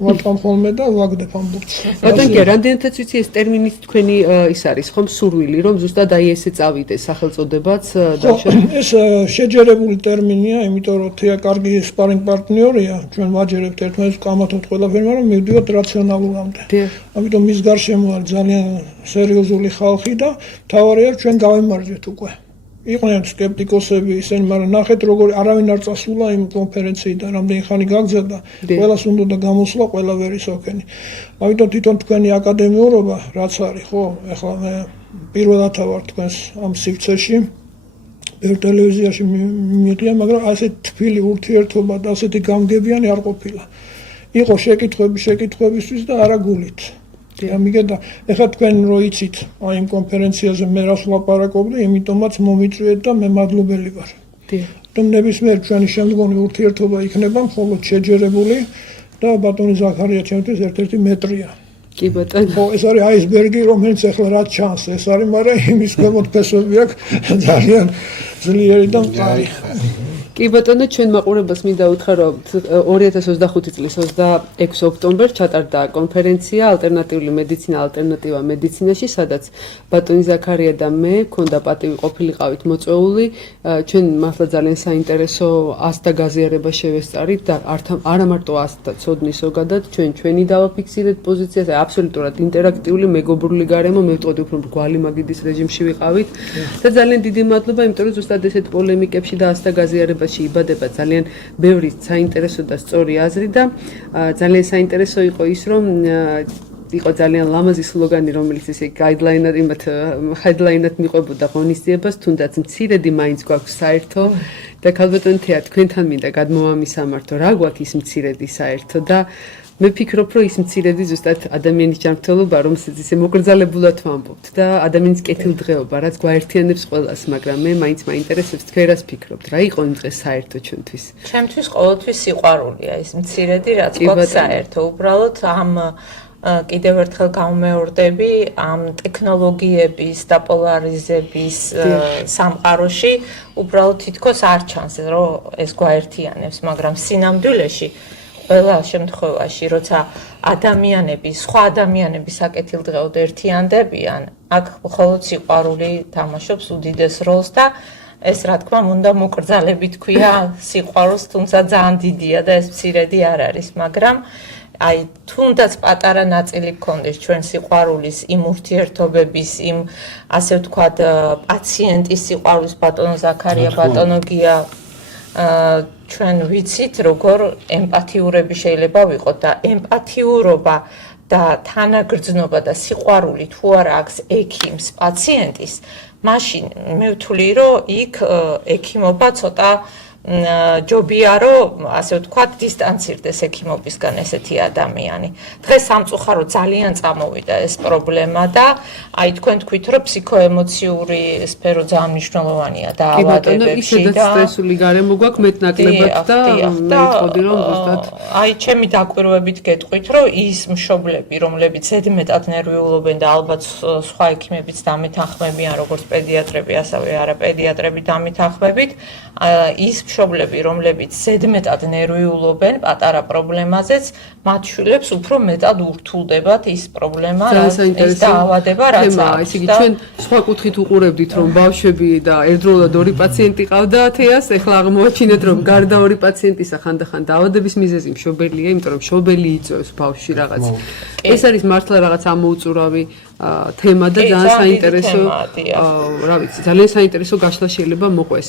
ვატყამ ხოლმე და ვაგდებ ამ ბურთს. ბატონო, რამდენადაც ვიცი ეს ტერმინი თქვენი ის არის ხომ სურვილი, რომ ზუსტად აი ესე წავიდეს სახელწოდებაც და ეს შეჯერებული ტერმინია, იმიტომ რომ თეა კარგი სპარინგ პარტნიორია, ჩვენ ვაჯერებთ ერთმანეთს, ვკამათობთ ყველაფერს, მაგრამ მივდივართ რაციონალურამდე. ამიტომ მის გარშემო არის ძალიან სერიოზული ხალხი და თავარია ჩვენ გავემარჯვეთ უკვე. იყვნენ სკეპტიკოსები ისინი, მაგრამ ნახეთ როგორ არავინ არ წასულა იმ კონფერენციიდან, რამდენი ხანი გაგრძელდა, ყველას უნდა გამოსვლა, ყველა ვერ ისოქენი. ამიტომ თვითონ თქვენი აკადემიურობა რაც არის, ხო, ეხლა მე პირველად ვარ თქვენს ამ სივრცეში, ბევრ ტელევიზიაში მიყია, მაგრამ ასეთ თბილი ურთიერთობა და ასეთი გამგებიანი არ ყოფილა. იყო შეკითხვებისთვის და არა გულით. ამიგე და ეხლა თქვენ რო იცით აი იმ კონფერენციაზე მე რას ვლაპარაკობდი, იმიტომაც მომიწვიეთ და მე მადლობელი ვარ. რომ ნებისმიერ ჩვენი შემდგომი ურთიერთობა იქნება მხოლოდ შეჯერებული და ბატონი ზაქარია ჩემთვის ერთ-ერთი მეტრია. კი ბატონო. ხო, ეს არის აისბერგი, რომელიც ეხლა რაც ჩანს, ეს არის, მაგრამ იმის ქვემოთ ფესვები აქვს ძალიან ძლიერი და მყარი. კი ბატონო, ჩვენ მაყურებელს მინდა უთხრა, რომ 2025 წლის 26 ოქტომბერს ჩატარდა კონფერენცია ალტერნატიული მედიცინა ალტერნატივა მედიცინაში, სადაც ბატონი ზაქარია და მე ქონდა პატივი ყოფილიყავით მოწვეული. ჩვენ მართლა ძალიან საინტერესო ასთა გაზიარება შევესწარით და არა მარტო ასთა ცოდნის ზოგადად, ჩვენი დავაფიქსირეთ პოზიციას, აბსოლუტურად ინტერაქტიული მეგობრული გარემო, მე ვიტყოდი უფრო გვალი მაგიდის რეჟიმში ვიყავით და ძალიან დიდი მადლობა, იმიტომ რომ ზუსტად ესეთ პოლემიკებში და ასთა გაზიარებაში იბადება ძალიან ბევრი საინტერესო და სწორი აზრი და ძალიან საინტერესო იყო ის, რომ იყო ძალიან ლამაზი სლოგანი, რომელიც ესე გაიდლაინად იმათ ჰედლაინად მიყვებოდა ღონისძიებას, თუნდაც მცირედი მაინც გვაქვს საერთო და ქალბატონი თეა თქვენთან მინდა გადმოვამისამართო, რა გვაქვს ის მცირედი საერთო და მე ფიქრობ, რომ ის მცირედი ზუსტად ადამიანის ჯანმრთელობა, რომელსაც ისე მოკრძალებულად ვამბობთ და ადამიანის კეთილდღეობა, რაც გვაერთიანებს ყველას, მაგრამ მე მაინც მაინტერესებს თქვენ რას ფიქრობთ, რა იყო იმ დღეს საერთო ჩვენთვის? ჩემთვის ყოველთვის სიყვარულია ის მცირედი, რაც გვაქვს საერთო. უბრალოდ ამ კიდევ ერთხელ გამმეორდები ამ ტექნოლოგიების დაპოლარიზების სამყაროში უბრალოდ თითქოს არ ჩანს, რომ ეს გვაერთიანებს, მაგრამ სინამდვილეში ყველა შემთხვევაში, როცა ადამიანები, სხვა ადამიანები საკეთილდღეოდ ერთიანდებიან, აქ მხოლოდ სიყვარული თამაშობს უდიდეს როლს და ეს რა თქმა უნდა მოკრძალებით ქვია სიყვარულს, თუმცა ძალიან დიდია და ეს მცირედი არ არის, მაგრამ აი თუნდაც პატარა ნაწილი გქონდეს ჩვენ სიყვარულის იმ ურთიერთობების, იმ ასე ვთქვათ პაციენტის სიყვარულის ბატონო ზაქარია, ბატონო გია ჩვენ ვიცით როგორ ემპათიურები შეიძლება ვიყოთ და ემპათიურობა და თანაგრძნობა და სიყვარული თუ არა აქვს ექიმს პაციენტის, მაშინ მე ვთვლი რომ იქ ექიმობა ცოტა ჯობია რომ ასე ვთქვათ დისტანცირდეს ექიმობისგან ესეთი ადამიანი. დღეს სამწუხარო ძალიან წამოვიდა ეს პრობლემა და აი თქვენ თქვით რომ ფსიქოემოციური სფერო ძალიან მნიშვნელოვანია დაავადებებში და სტრესული გარემო გვაქვს მეტნაკლებად და მე ვიტყოდი რომ ზუსტად აი ჩემი დაკვირვებით გეტყვით რომ ის მშობლები რომლებიც ზედმეტად ნერვიულობენ და ალბათ სხვა ექიმებიც დამეთანხმებიან როგორც პედიატრები ასევე არაპედიატრები დამეთანხმებით ის მშობლები, რომლებიც ზედმეტად ნერვიულობენ პატარა პრობლემაზეც, მათ შვილებს უფრო მეტად ურთულდებათ ის პრობლემა, ის დაავადება, რაც აქვს. ისე იგი ჩვენ სხვა კუთხით უყურებდით, რომ ბავშვები და ერთდროულად ორი პაციენტი ყავდა თეას, ეხლა აღმოაჩინეთ, რომ გარდა ორი პაციენტისა ხანდახან დაავადების მიზეზი მშობელია, იმიტომ რომ მშობელი იწვევს ბავშვში რაღაც. ეს არის მართლა რაღაც ამოუწურავი თემა და ძალიან საინტერესო, რა ვიცი, ძალიან საინტერესო გაშლა შეიძლება მოყვეს.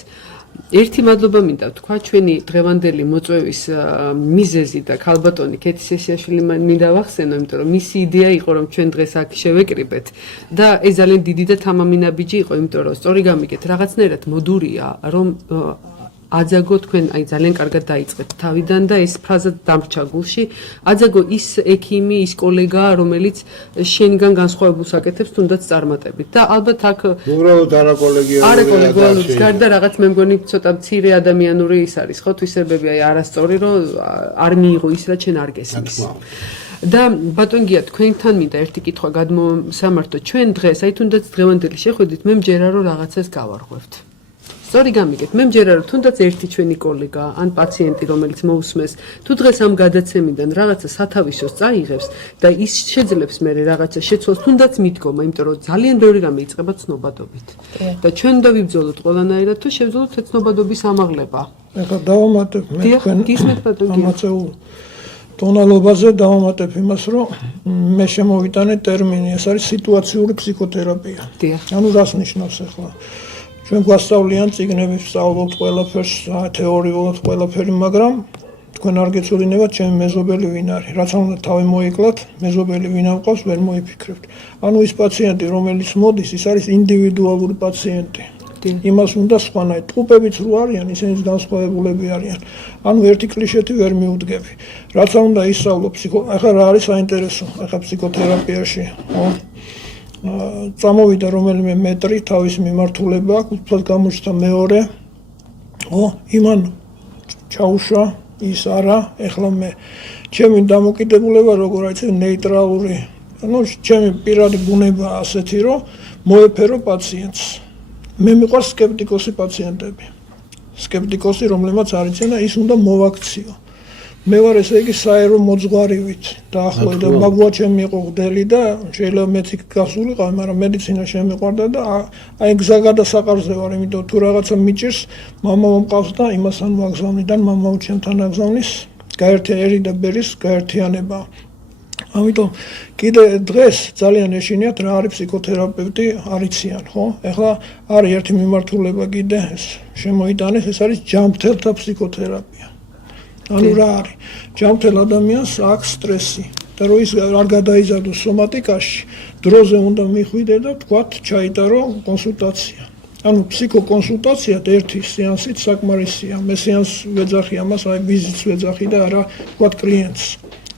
ერთი მადლობა მინდა ვთქვა ჩვენი დღევანდელი მოწვევის მიზეზი და ქალბატონი ქეთი სესიაშვილი მინდა ვახსენო, იმიტომ რომ მისი იდეა იყო რომ ჩვენ დღეს აქ შევეკრიბეთ და ეს ძალიან დიდი და თამამინაბიჯი იყო, იმიტომ რომ სწორი გამიგეთ რაღაცნაირად მოდურია რომ აძაგო თქვენ აი ძალიან კარგად დაიწყეთ თავიდან და ეს ფრაზა დამრჩა გულში. აძაგო ის ექიმი, ის კოლეგა, რომელიც შენგან განსხვავებულს აკეთებს თუნდაც წარმატებით. და ალბათ აქ უბრალოდ არაკოლეგოალობის გარდა რაღაც მე მგონი ცოტა მცირე ადამიანური ის არის, ხო, თვისებები აი არასწორი, რომ არ მიიღო ის რაც შენ არ გესმის. და ბატონ გია თქვენთან მინდა ერთი კითხვა გადმოსამართო. ჩვენ დღეს აი თუნდაც დღევანდელი შეხვედრით მე მჯერა რომ რაღაცას გავარღვევთ. სწორი გამიგეთ, მე მჯერა რომ თუნდაც ერთი ჩვენი კოლეგა ან პაციენტი რომელიც მოусმეს, თუ დღეს ამ გადაცემიდან რაღაცა სათავისოს წაიღებს და ის შეძლებს მე რაღაცა შეცვალოს თუნდაც მიდგომა, იმიტომ რომ ძალიან ბევრი რამე იწყება ცნობადობით. და ჩვენ უნდა ვიბრძოლოთ ყველანაირად თუ შევძლოთ ცნობადობის ამაღლება. ეხლა დავამატებ მე თქვენ ამაწეულ ტონალობაზე დავამატებ იმას, რომ მე შემოვიტანე ტერმინი, ეს არის სიტუაციური ფსიქოთერაპია. ანუ რას ნიშნავს ახლა? ჩვენ გვასწავლიან წიგნები ვსწავლობთ ყველაფერს, თეორიულად ყველაფერი, მაგრამ თქვენ არ გეცოდინებათ ჩემი მეზობელი ვინ არის. რაც უნდა თავი მოიკლათ, მეზობელი ვინ ამყავს, ვერ მოიფიქრებთ. ანუ ის პაციენტი, რომელიც მოდის, ის არის ინდივიდუალური პაციენტი. იმას უნდა სხვანაირად. ტყუპებიც რო არიან, ისინიც განსხვავებულები არიან. ანუ ერთი კლიშეთი ვერ მიუდგები. რაც უნდა ისწავლო ახლა რა არის საინტერესო, ახლა ფსიქოთერაპიაში, ხო? წამოვიდა რომელიმე მეტრი თავის მიმართულება, უფრო გამოჩნდა მეორე, ხო, იმან ჩაუშვა ის არა, ეხლა მე ჩემი დამოკიდებულება როგორ არის ნეიტრალური, ანუ ჩემი პირადი ბუნება ასეთი, რომ მოეფერო პაციენტს. მე მიყვარს სკეპტიკოსი პაციენტები. სკეპტიკოსი, რომლებმაც არ იციან, ის უნდა მოვაქციო. მე ვარ ესე იგი საერო მოძღვარივით დაახლოებით და ბაბუა ჩემი იყო გდელი და შეიძლება მეც იქ გასულიყავ, მაგრამ მედიცინა შემიყვარდა და აი გზა გადასაყარზე ვარ, იმიტომ თუ რაღაცა მიჭირს, მამა მომყავს და იმას ან ვაგზავნიდან მამაო ჩემთან აგზავნის, გაერთიანება და ბერის გაერთიანება. ამიტომ კიდე დღეს ძალიან ეშინიათ რა არის ფსიქოთერაპევტი არიციან, ხო? ეხლა არის ერთი მიმართულება კიდე შემოიტანეს, ეს არის ჯანმრთელთა ფსიქოთერაპია. ანუ რა არის? ჯანმრთელ ადამიანს აქვს სტრესი და რო ის არ გადაიზარდოს სომატიკაში, დროზე უნდა მიხვიდე და თქვათ ჩაიტარო კონსულტაცია. ანუ ფსიქოკონსულტაციად ერთი სეანსით საკმარისია. მე სეანსს ვეძახი ამას, აი ვიზიტს ვეძახი და არა თქვათ კლიენტს.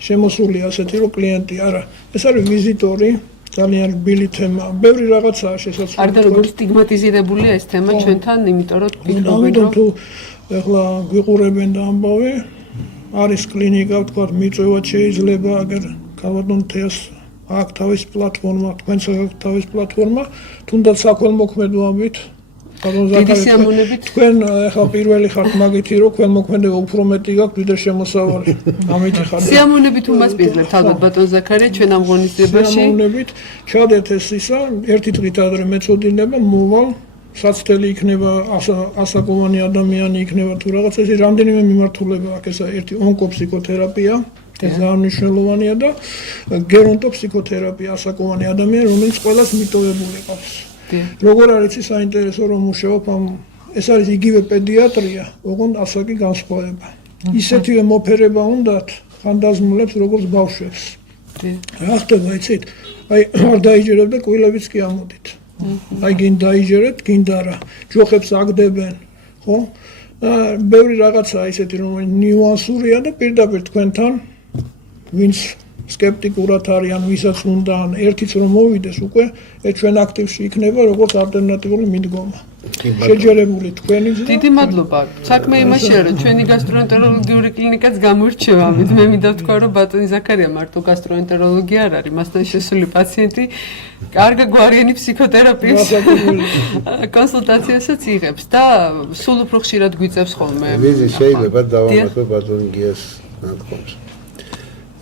შემოსული ასეთი რომ კლიენტი არა. ეს არის ვიზიტორი, ძალიან რბილი თემა. ბევრი რაღაცაა შესაძლებელი. არ და როგორ სტიგმატიზირებულია ეს თემა ჩვენთან, იმიტომ რომ ფიქრობენ ამიტომ რომ თუ ეხლა გვიყურებენ და ამბავი, არის კლინიკა, თქვათ მიწვევად შეიძლება, აგერ ქალბატონ თეას აქ თავის პლატფორმა, თქვენც აქვს თავის პლატფორმა, თუნდაც საქველმოქმედოობით დიდი სიამოვნებით თქვენ ახლა პირველი ხართ მაგითი რომ ქველმოქმედება უფრო მეტი გაქვთ ვიდრე შემოსავალი. ამითი ხარ. სიამოვნებით უმასპინძლებთ ალბათ ბატონ ზაქარია ჩვენ ამ ღონისძიებაში. სიამოვნებით ჩადეთ ეს ისა, ერთი დღით ადრე მეწოდინება, მოვალ საცდელი იქნება ასაკოვანი ადამიანი იქნება თუ რაღაც ეს რამდენიმე მიმართულება აქვს ესა ერთი ონკოფსიქოთერაპია ეს ძალიან მნიშვნელოვანია და გერონტოფსიქოთერაპია ასაკოვანი ადამიანი რომელიც ყველას მიტოვებული ყავს. როგორ არის ის საინტერესო რომ მუშაობ ამ ეს არის იგივე პედიატრია, ოღონდ ასაკი განსხვავება. ისეთივე მოფერება უნდათ ხანდაზმულებს როგორც ბავშვებს. რა ხდება იცით? აი არ დაიჯერებ და კვილებიც კი ამოდით. აი გინ დაიჯერეთ, გინ და რა. ჯოხებს აგდებენ, ხო? ბევრი რაღაცაა ისეთი რომ ნიუანსურია და პირდაპირ თქვენთან ვინც სკეპტიკურად არიან, ვისაც უნდა ერთიც რომ მოვიდეს უკვე, ეს ჩვენ აქტივში იქნება როგორც ალტერნატიული მიდგომა. შეჯერებული თქვენი დიდი მადლობა. საქმე იმაშია, რომ ჩვენი გასტროენტეროლოგიური კლინიკაც გამოირჩევა. ამით მე მინდა ვთქვა, რომ ბატონი ზაქარია მარტო გასტროენტეროლოგი არ არის, მასთან შესული პაციენტი კარგი გვარიანი ფსიქოთერაპიის კონსულტაციასაც იღებს და სულ უფრო ხშირად გვიწევს ხოლმე. ვიზი შეიძლება დავამატო ბატონ გიას ნათქვამს.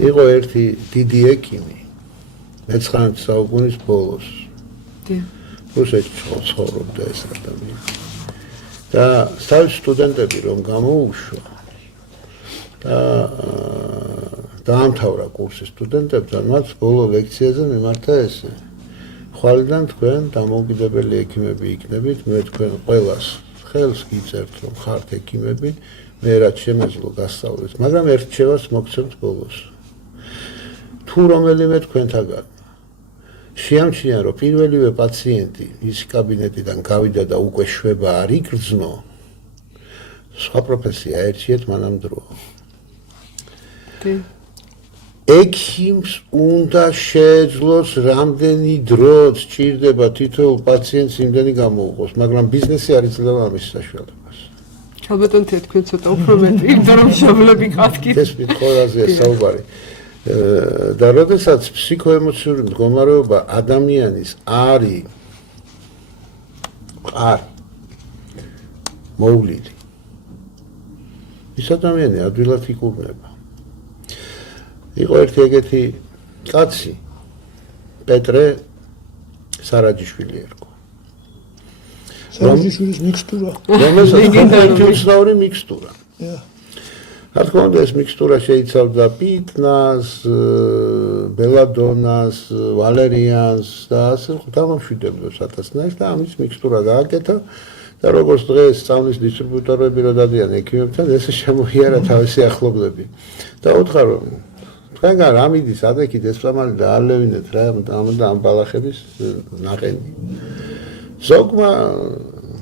იყო ერთი დიდი ექიმი 19 საუკუნის ბოლოს. რუსეთში ცხოვრობდა ეს ადამიანი. და თავის სტუდენტები რომ გამოუშვა და დაამთავრა კურსი სტუდენტებთან, მათ ბოლო ლექციაზე მიმართა ესე. ხვალიდან თქვენ დამოუკიდებელი ექიმები იქნებით, მე თქვენ ყველას ხელს გიწერთ რომ ხართ ექიმები, მე რაც შემეძლო გასწავლეთ, მაგრამ ერთ შევას მოგცემთ ბოლოს. თუ რომელიმე თქვენთაგან შეამჩნია რომ პირველივე პაციენტი ის კაბინეტიდან გავიდა და უკვე შვება არ იგრძნო, სხვა პროფესია ერჩიეთ მანამ დრო. ექიმს უნდა შეეძლოს რამდენი დრო სჭირდება თითოეულ პაციენტს იმდენი გამოუყოს, მაგრამ ბიზნესი არ იძლევა ამის საშუალებას. ალბათ თქვენ ცოტა უფრო მეტი, იმიტომ რომ მშობლები ყავთ. ეს მithorაზეა საუბარი. და როდესაც ფსიქოემოციური მდგომარეობა ადამიანის არის მოვლილი, ის ადამიანი ადვილად იკურნება. იყო ერთი ეგეთი კაცი, პეტრე სარაჯიშვილი ერქვა. სარაჯიშვილის მიქსტურა. რომელსაც უცნაური მიქსტურა. რა თქმა უნდა ეს მიქსტურა შეიცავდა პიტნას, ბელადონას, ვალერიანს და ასე დამამშვიდებლო სათასნაირს და ამის მიქსტურა გააკეთა და როგორც დღეს სწავლის დისტრიბუტორები რო დადიან ექიმებთან, ესე შემოიარა თავისი ახლობლები. და უთხრა რომ თქვენგან რა მიდის ადექით ესწამალი და არ ლევინეთ რა ამ ბალახების ნაყენი. ზოგმა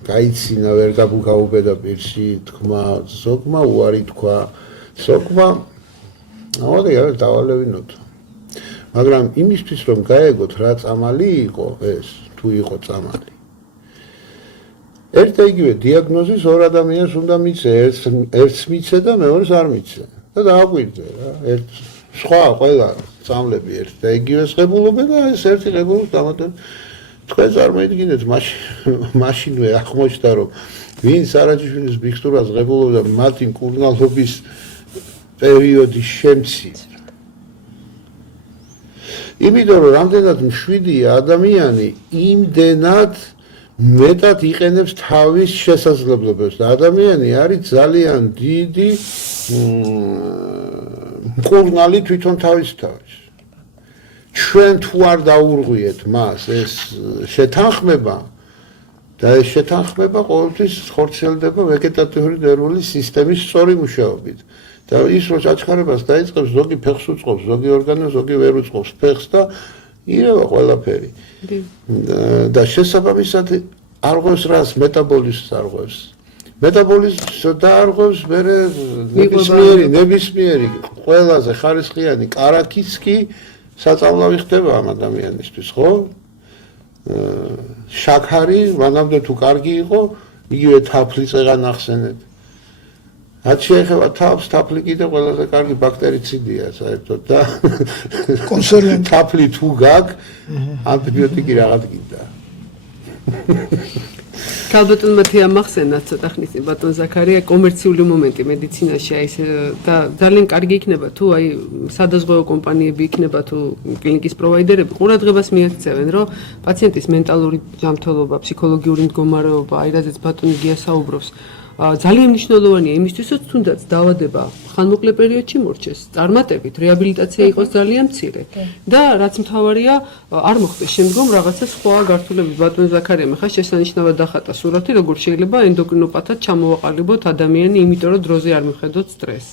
გაიცინა ვერ გაუბედა პირში თქვა, ზოგმა უარი თქვა, ზოგმა ამოდი რა დავალევინოთ. მაგრამ იმისთვის რომ გაეგოთ რა წამალი იყო ეს, თუ იყო წამალი. ერთ და იგივე დიაგნოზის ორ ადამიანს უნდა მიცე, ერთს მიცე და მეორეს არ მიცე. და დააკვირდე რა, ერთ სხვა ყველა წამლები ერთ და იგივეს ღებულობენ და ეს ერთი ღებულობს დამატებ თქვენ წარმოიდგინეთ მაშინვე აღმოჩნდა რომ ვინ სარაჯიშვილის მიქსტურას ღებულობდა მათი მკურნალობის პერიოდის შემცირ. იმიტომ რომ რამდენად მშვიდია ადამიანი, იმდენად მეტად იყენებს თავის შესაძლებლობებს და ადამიანი არის ძალიან დიდი მკურნალი თვითონ თავის. ჩვენ თუ არ დაურღვიეთ მას ეს შეთანხმება, და ეს შეთანხმება ყოველთვის ხორციელდება ვეგეტატიური ნერვული სისტემის სწორი მუშაობით. და ის რო საჩქარებას დაიწყებს, ზოგი ფეხს უწყობს, ზოგი ორგანო, ზოგი ვერ უწყობს ფეხს და ირევა ყველაფერი. და შესაბამისად არღვევს რას მეტაბოლიზმს არღვევს. მეტაბოლიზმს და არღვევს მერე ნებისმიერი ყველაზე ხარისხიანი კარაქიც კი საწამლავი ხდება ამ ადამიანისთვის, ხო? შაქარი, მანამდე თუ კარგი იყო, იგივე თაფლი წეღან ახსენეთ. რაც შეეხება თავს, თაფლი კიდე ყველაზე კარგი ბაქტერიციდია საერთოდ და კონსერვანტი. თაფლი თუ გაქვს, ანტიბიოტიკი რაღაც გინდა. ქალბატონ მათია მახსენა ცოტა ხნის წინ ბატონ ზაქარია კომერციული მომენტი მედიცინაში აი ეს და ძალიან კარგი იქნება თუ აი სადაზღვევო კომპანიები იქნება თუ კლინიკის პროვაიდერები ყურადღებას მიაქცევენ რომ პაციენტის მენტალური ჯანმრთელობა, ფსიქოლოგიური მდგომარეობა, აი რაზეც ბატონი გია საუბრობს ძალიან მნიშვნელოვანია იმისთვისაც თუნდაც დაავადება ხანმოკლე პერიოდში მორჩეს, წარმატებით, რეაბილიტაცია იყოს ძალიან მცირე და რაც მთავარია არ მოხდეს შემდგომ რაღაცა სხვა გართულებით. ბატონ ზაქარია მე ხა შესანიშნავად დახატა სურათი, როგორ შეიძლება ენდოკრინოპათად ჩამოვაყალიბოთ ადამიანი, იმიტომ რომ დროზე არ მიხედოთ სტრესს.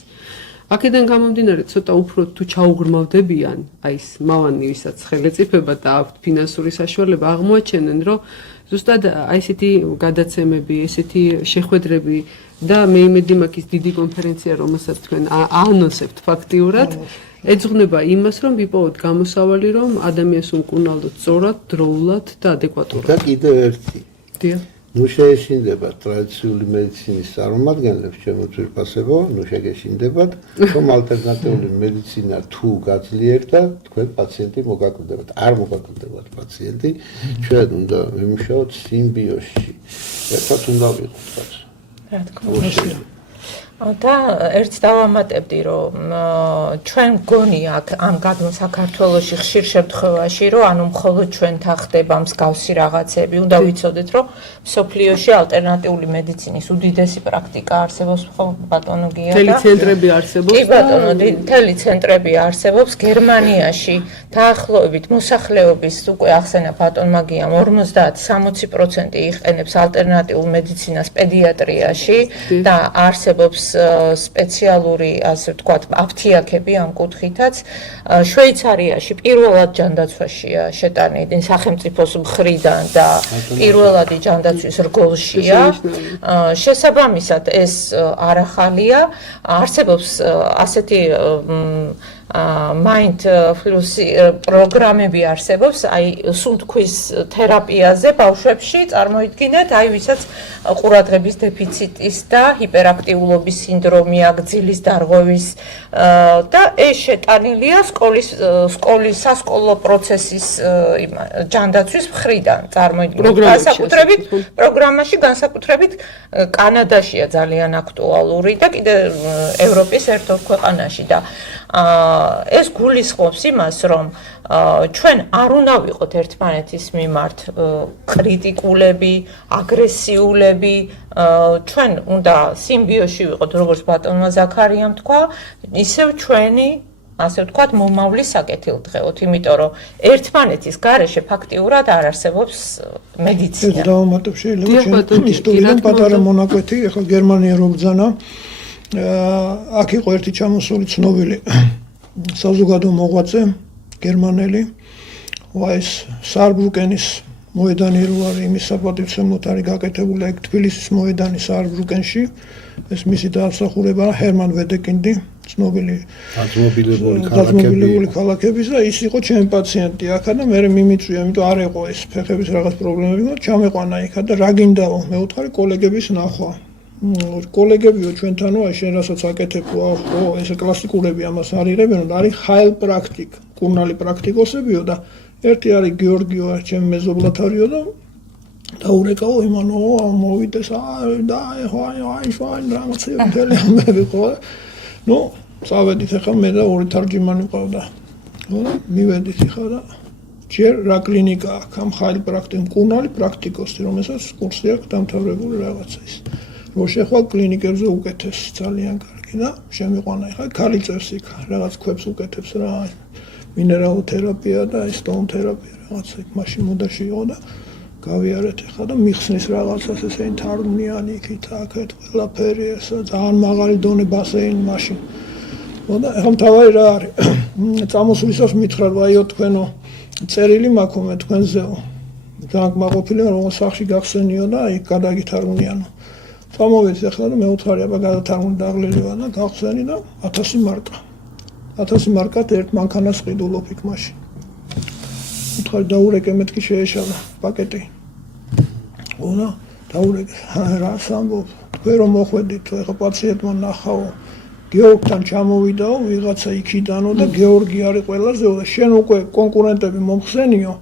აქედან გამომდინარე ცოტა უფრო თუ ჩაუღრმავდებიან აი ეს მავანი, ვისაც ხელეწიფება და აქვთ ფინანსური საშუალება, აღმოაჩენენ რომ ზუსტად აი ესეთი გადაცემები, ესეთი შეხვედრები და მე იმედი მაქვს ის დიდი კონფერენცია, რომელსაც თქვენ აანონსებთ ფაქტიურად, ეძღვნება იმას, რომ ვიპოვოთ გამოსავალი, რომ ადამიანს უმკურნალდოთ სწორად, დროულად და ადეკვატურად. და კიდევ ერთი. დიახ. ნუ შეეშინდებათ ტრადიციული მედიცინის წარმომადგენლებს, ჩემო ძვირფასებო, ნუ შეგეშინდებათ, რომ ალტერნატიული მედიცინა თუ გაძლიერდა, თქვენ პაციენტი მოგაკვდებათ. არ მოგაკვდებათ პაციენტი, ჩვენ უნდა ვიმუშაოთ სიმბიოზში. ერთად უნდა ვიყოთ. რა თქმა უნდა. და ერთ დავამატებდი, რომ ჩვენ გონია ამ გადმ საქართველოში ხშირ შემთხვევაში, რომ ანუ მხოლოდ ჩვენთან ხდება მსგავსი რაღაცები, უნდა ვიცოდეთ, რომ მსოფლიოში ალტერნატიული მედიცინის უდიდესი პრაქტიკა არსებობს, ხო ბატონო გია და მთელი ცენტრები არსებობს. კი ბატონო, მთელი ცენტრები არსებობს გერმანიაში, დაახლოებით მოსახლეობის უკვე ახსენა ბატონმა გიამ 50-60% იყენებს ალტერნატიულ მედიცინას პედიატრიაში და არსებობს სპეციალური, ასე ვთქვათ, აფთიაქები ამ კუთხითაც. შვეიცარიაში პირველად ჯანდაცვაშია შეტანილი სახელმწიფოს მხრიდან და პირველადი ჯანდაცვის რგოლშია. შესაბამისად ეს არ ახალია, არსებობს ასეთი mindfulness პროგრამები არსებობს, აი სუნთქვის თერაპიაზე ბავშვებში, წარმოიდგინეთ, აი ვისაც ყურადღების დეფიციტის და ჰიპერაქტიულობის სინდრომი აქვს, ძილის დარღვევის და ეს შეტანილია სკოლის სასკოლო პროცესის ჯანდაცვის მხრიდან, წარმოიდგინეთ, განსაკუთრებით პროგრამაში, განსაკუთრებით კანადაშია ძალიან აქტუალური და კიდე ევროპის ერთ-ორ ქვეყანაში და ეს გულისხმობს იმას, რომ ჩვენ არ უნდა ვიყოთ ერთმანეთის მიმართ კრიტიკულები, აგრესიულები, ჩვენ უნდა სიმბიოზში ვიყოთ, როგორც ბატონმა ზაქარიამ თქვა, ისევ ჩვენი, ასე ვთქვათ, მომავლის საკეთილდღეოთ, იმიტომ რომ ერთმანეთის გარეშე ფაქტიურად არ არსებობს მედიცინა. დავამატებ შეიძლება ჩვენ ისტორიიდან პატარა მონაკვეთი, ახლა გერმანია რო ბრძანა, აქ იყო ერთი ჩამოსული ცნობილი საზოგადო მოღვაწე გერმანელი, ეს სარბრუკენის მოედანი რო არის, იმის საპატივცემლოდ არის გაკეთებული აქ თბილისის მოედანი სარბრუკენში, ეს მისი დაასახურება ჰერმან ვედეკინდი, ცნობილი დაძმობილებული ქალაქების და ის იყო ჩემი პაციენტი აქა და მე მიმიწვია, იმიტომ არ იყო ეს ფეხების რაღაც პრობლემები, მაგრამ ჩამეყვანა იქა და რა გინდაო, მე ვუთხარი კოლეგების ნახვა. კოლეგებიო ჩვენთანო აი შენ რასაც აკეთებ ხო ეს კლასიკურები ამას არ იღებენ და არის ჰაილ პრაქტიკ კურნალი პრაქტიკოსებიო და ერთი არის გიორგიო ჩემი მეზობლათარიო და დაურეკაო იმანო მოვიდეს და აი შაინ რაღაცა მთელი ამბები ხო ნუ წავედით ახლა მე და ორი თარჯიმანი ყავდა ხო მივედით ახლა და ჯერ რა კლინიკა აქვს ამ ჰაილ პრაქტიკ კურნალი პრაქტიკოსი რომელსაც კურსი აქვს დამთავრებული რაღაცა ის რო შეხვალ კლინიკებზე უკეთეს ძალიან კარგი და შემიყვანა ახლა ქალი წევს იქ რაღაც ქვებს უკეთებს რა მინერალოთერაპია და სტონ თერაპია რაღაცა იქ მაშინ მოდაში იყო და გავიარეთ ახლა და მიხსნის რაღაცას ესენი თარგმნიანი იქით აქეთ ყველაფერი ესა ძალიან მაღალი დონე ბასეინი მაშინ. და ახლა თავი რა არის? წამოსვლისას მითხრათ ვაიო თქვენო წერილი მაქვს მე თქვენზეო. ძალიან მაყოფილი რომ სახში გახსენიო და იქ გადაგითარგმნიანო. წამოვედი ახლა და მეუთხარი აბა გადათარგმნი დაღლილია და გავხსენი და 1000 მარკა. 1000 მარკად ერთ მანქანას ყიდულობ იქ მაშინ. უთხარი დაურეკე მეთქი შეეშალა პაკეტი. ონა დაურეკე რა სამბობ თქვენ რომ მოხვედით ახლა პაციენტმა ნახაო გეორგთან ჩამოვიდაო ვიღაცა იქიდანო და გეორგი არის ყველაზე და შენ უკვე კონკურენტები მომხსენიო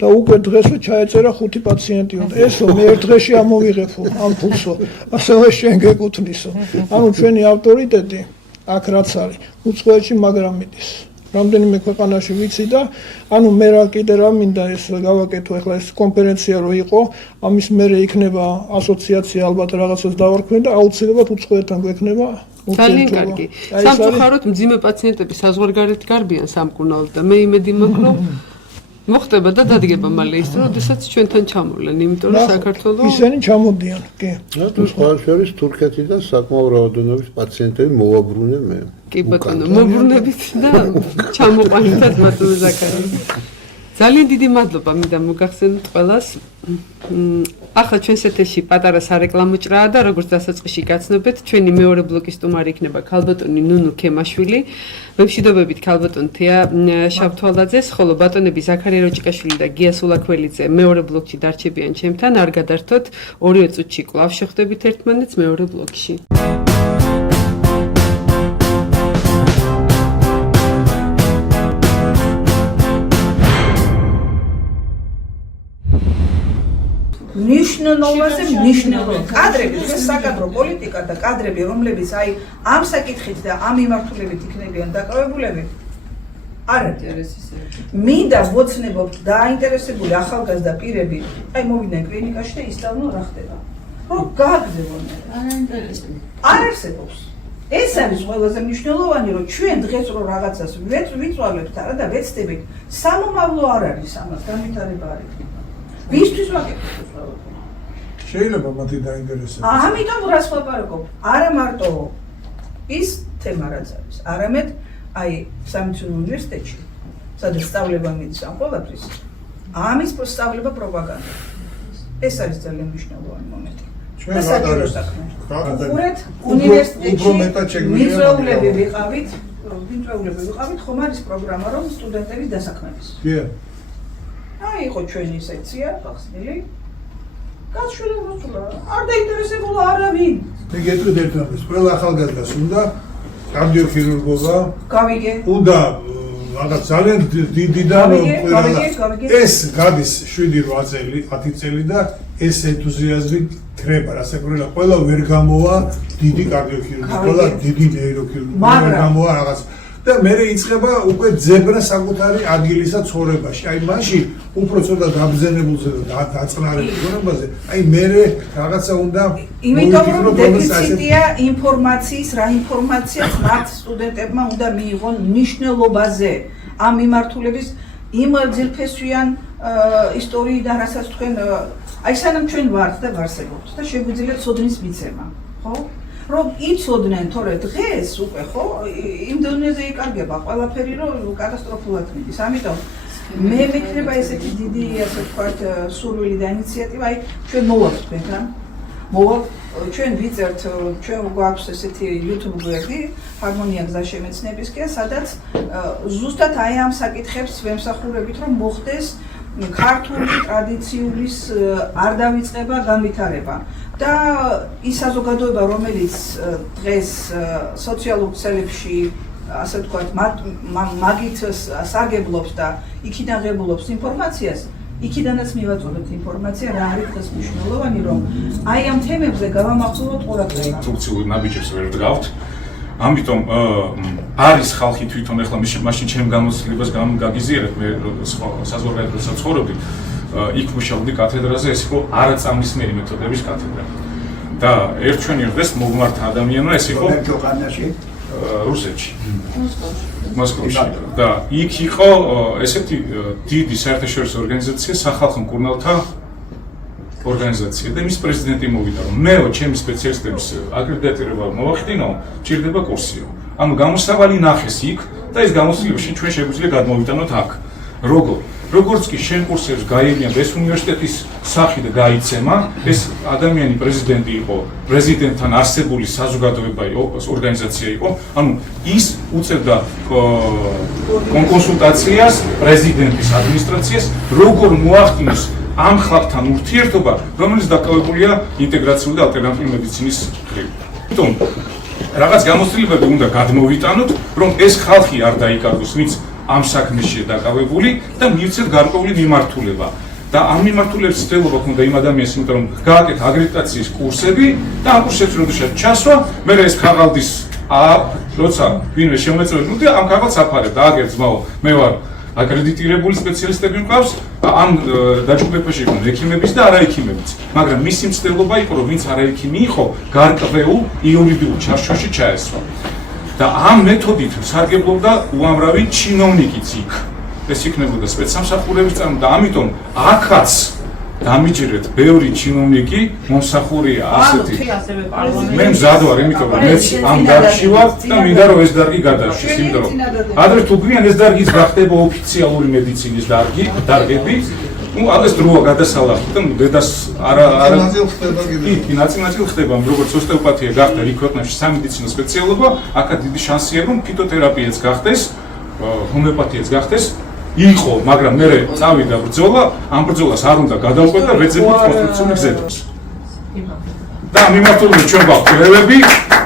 და უკვე დღესვე ჩაეწერა 5 პაციენტიო და ესო მე ერთ დღეში ამოვიღებო ამ ფულსო ასევე შენ გეკუთვნისო ანუ ჩვენი ავტორიტეტი აქ რაც არის უცხოეთში მაგრამ მიდის რამდენიმე ქვეყანაში ვიცი და ანუ მე რა კიდე რა მინდა ეს გავაკეთო ახლა ეს კონფერენცია რო იყო ამის მერე იქნება ასოციაცია ალბათ რაღაცას დავარქვენ და აუცილებლად უცხოეთთან გვექნება ძალიან კარგი. სამწუხაროდ მძიმე პაციენტები საზღვარგარეთ გარბიან სამკურნალოდ და მე იმედი მაქვს რომ მოხდება და დადგება მალე ის რომ შესაძ ჩვენთან ჩამოვლენ იმიტომ რომ საქართველოს ისინი ჩამოდიან კი თუ სხვა შორის თურქეთიდან საკმაო რაოდენობის პაციენტები მოვაბრუნე მე კი ბატონო მოbrunებით და ჩამოყვანითაც ბატონო ზაქარი ძალიან დიდი მადლობა მინდა მოგახსენოთ ყველას ახლა ჩვენს ეთერში პატარა სარეკლამო ჭრაა და როგორც დასაწყისში გაცნობეთ ჩვენი მეორე ბლოკის სტუმარი იქნება ქალბატონი ნუნუ ქემაშვილი ვებშიდობებით ქალბატონ თეა შავთვალაძეს ხოლო ბატონები ზაქარია როჭიკაშვილი და გია სულაქველიძე მეორე ბლოკში დარჩებიან ჩემთან არ გადართოთ ორივე წუთში კვლავ შეხვდებით ერთმანეთს მეორე ბლოკში ნიშნულობაზე ნიშნულობა. კადრები, ეს საკადრო პოლიტიკა და კადრები, რომლებიც აი ამ საკითხით და ამ მიმართულებით იქნებიან დაკავებულები, არ ინტერესებს. მინდა ვოცნებობ დაინტერესებული ახალგაზრდა პირები, აი მოვიდნენ კლინიკაში და ისწავლონ რა ხდება. რომ გააგზავნონ. არ ინტერესებს. არ არსებობს. ეს არის ყველაზე მნიშვნელოვანი, რომ ჩვენ დღეს რო რაღაცას ვიწვალებთ არა და ვეცდებით, სამომავლო არ არის ამას, განვითარება არ იქნება. ვისთვის ვაკეთებთ? შეიძლება მათი დაინტერესება. ამიტომ რას ვაპარაკობ? არა მარტო ის თემა რაც არის, არამედ აი სამეცნიერო უნივერსიტეტში, სადაც სწავლება მიდის ამ ყველაფრის, ამის სწავლება პროპაგანდა. ეს არის ძალიან მნიშვნელოვანი მომენტი. ჩვენ საჭირო საქმე. უყურეთ უნივერსიტეტში მიწვეულები ვიყავით, ხომ არის პროგრამა რომ სტუდენტების დასაქმების. კი. აი იყო ჩვენი სექცია, გახსნილი. გაჩვენა მოსულა. არ დაინტერესებულა არავინ. მე გეტყვით ერთ რამეს, ყველა ახალგაზრდას უნდა კარდიოქირურგობა გავიგე. უნდა რაღაც ძალიან დიდი და ეს გადის 7-8 წელი, 10 წელი და ეს ენთუზიაზმი ტრება, რასაკვირველია, ყველა ვერ გამოვა დიდი კარდიოქირურგი, ყველა დიდი ნეიროქირურგი ვერ გამოვა რაღაც და მე იწყება უკვე ძებნა საკუთარი ადგილისა ცხოვრებაში. აი მაშინ უფრო ცოტა დაბზენებულზე და დაწყნარებულ გონებაზე, აი მე რაღაცა უნდა იმიტომ რომ დეფიციტია ინფორმაციის, რა ინფორმაციაც მათ სტუდენტებმა უნდა მიიღონ მნიშვნელობაზე ამ მიმართულების იმ ძირფესვიან ისტორიიდან, რასაც თქვენ აი სანამ ჩვენ ვართ და ვარსებობთ და შეგვიძლია ცოდნის მიცემა, ხო? რომ იცოდნენ თორე დღეს უკვე ხო იმ დონეზე იკარგება ყველაფერი რომ კატასტროფულად მიდის. ამიტომ მე მექნება ესეთი დიდი ასე ვთქვათ სურვილი და ინიციატივა აი ჩვენ მოვაქვს თქვენთან. მოვაქვს ჩვენ ვიწერთ ჩვენ გვაქვს ესეთი YouTube გვერდი ჰარმონია გზა შემეცნებისკენ სადაც ზუსტად აი ამ საკითხებს ვემსახურებით რომ მოხდეს ქართული ტრადიციული არ დავიწყება განვითარება. და ის საზოგადოება, რომელიც დღეს სოციალურ ქსელებში, ასე ვთქვათ, მაგით სარგებლობს და იქიდან ღებულობს ინფორმაციას, იქიდანაც მივაწოდოთ ინფორმაცია, რა არის დღეს მნიშვნელოვანი, რომ აი ამ თემებზე გავამახვილოთ ყურადღება. ფუნქციური ნაბიჯებს ვერ დგავთ. ამიტომ არის ხალხი თვითონ ახლა მაშინ ჩემ გამოცდილებას გაგიზიარეთ მე საზღვარგარეთ საცხოვრობდი იქ მუშაობდი კათედრაზე ეს იყო არაწამლისმიერი მეთოდების კათედრა და ერთჩვენი დღეს მოგმართა ადამიანმა ეს იყო რუსეთში მოსკოვში და იქ იყო ესეთი დიდი საერთაშორისო ორგანიზაცია სახალხო მკურნალთა ორგანიზაცია და მის პრეზიდენტი მოვიდა, რომ მეო ჩემი სპეციალისტების აკრედიტირება მოვახდინო, ჭირდება კურსიო. ანუ გამოსავალი ნახეს იქ და ეს გამოცდილებაში ჩვენ შეგვიძლია გადმოვიტანოთ აქ. როგორც კი შენ კურსებს გაიგიან ეს უნივერსიტეტის სახი და გაიცემა, ეს ადამიანი პრეზიდენტი იყო, პრეზიდენტთან არსებული საზოგადოება იყო, ორგანიზაცია იყო, ანუ ის უწევდა კონსულტაციას პრეზიდენტის ადმინისტრაციას, როგორ მოახდინოს ამ ხალხთან ურთიერთობა, რომელიც დაკავებულია ინტეგრაციული და ალტერნატიული მედიცინის მხრივ. თუმცა რაღაც გამოცდილებები უნდა გადმოვიტანოთ, რომ ეს ხალხი არ დაიკარგოს, ვინც ამ საქმეშია დაკავებული და მივცეთ გარკვეული მიმართულება. და ამ მიმართულების ცდილობა ქონდა იმ ადამიანს, იმიტომ რომ გააკეთა აკრედიტაციის კურსები და ამ კურსებში როდესაც ჩასვა, მე ეს ქაღალდის როცა ვინმე შემეწევს, და ამ ქაღალდს აფარებ და აგერ ძმაო, მე ვარ აკრედიტირებული სპეციალისტები მყავს, ამ დაჯგუფებაში იყვნენ ექიმებიც და არაექიმებიც. მაგრამ მისი მცდელობა იყო, რომ ვინც არაექიმი იყო, გარკვეულ იურიდიულ ჩარჩოში ჩაესვა. და ამ მეთოდით სარგებლობდა უამრავი ჩინოვნიკიც იქ. ეს იქნებოდა სპეცსამსახურების წარმო და ამიტომ აქაც დამიჯერეთ ბევრი ჩინოვნიკი მომსახურეა ასეთი. მე მზად ვარ, იმიტომ რომ მეც ამ დარგში ვარ და მინდა რომ ეს დარგი გადაშეს, იმიტომ რომ ადრე თუ გვიან ეს დარგიც გახდება ოფიციალური მედიცინის დარგები, ну, alles დროა გადასალახი და დედას არა კი ნაწილ ხდება, როგორც ოსტეოპათია გახდა იქ ქვეყნებში სამედიცინო სპეციალობა, აქა დიდი შანსია რომ ფიტოთერაპიაც გახდეს, ჰომეოპათიაც გახდეს. იყო, მაგრამ მე წავიდა ბრძოლა, ამ ბრძოლას არ უნდა გადავყვეთ და ვეძებოთ კონსტრუქციული გზებს. და მიმართულებით ჩვენ გვაქვს კვლევები,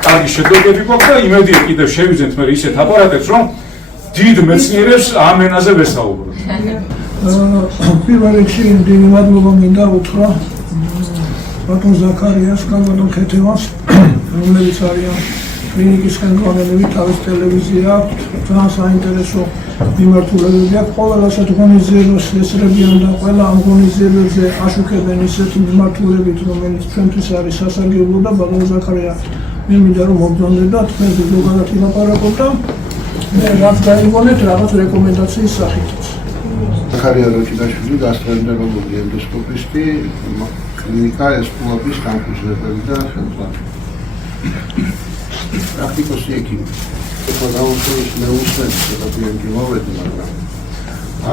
კარგი შედეგები გვაქვს და იმედია კიდევ შევიძენთ მე ისეთ აპარატებს, რომ დიდ მეცნიერებს ამ ენაზე ვესაუბროთ. პირველ რიგში დიდი მადლობა მინდა უთხრა ბატონ ზაქარიას, ბატონ ქეთევას, რომლებიც არიან კლინიკის ხელმძღვანელები, თავის ტელევიზია აქვთ, ძალიან საინტერესო მიმართულებები აქვს. ყველა ასეთ ღონისძიებას ესწრებიან და ყველა ამ ღონისძიებებზე აშუქებენ ისეთი მიმართულებით, რომელიც ჩვენთვის არის სასარგებლო და ბატონ ზაქარია მე მინდა რომ მოგზაურდეთ და თქვენ ზოგადად ილაპარაკოთ და მე რაც გაიგონეთ რაღაც რეკომენდაციის სახითაც. ზაქარია როჭიდაშვილი გასტროენტეროლოგი ენდოსკოპისტი, კლინიკა ესკულაპის დამფუძნებელი და ხელმძღვანელი. პრაქტიკოსი ექიმი. ეს მეუსმენთ და ბიენკი მოვედი, მაგრამ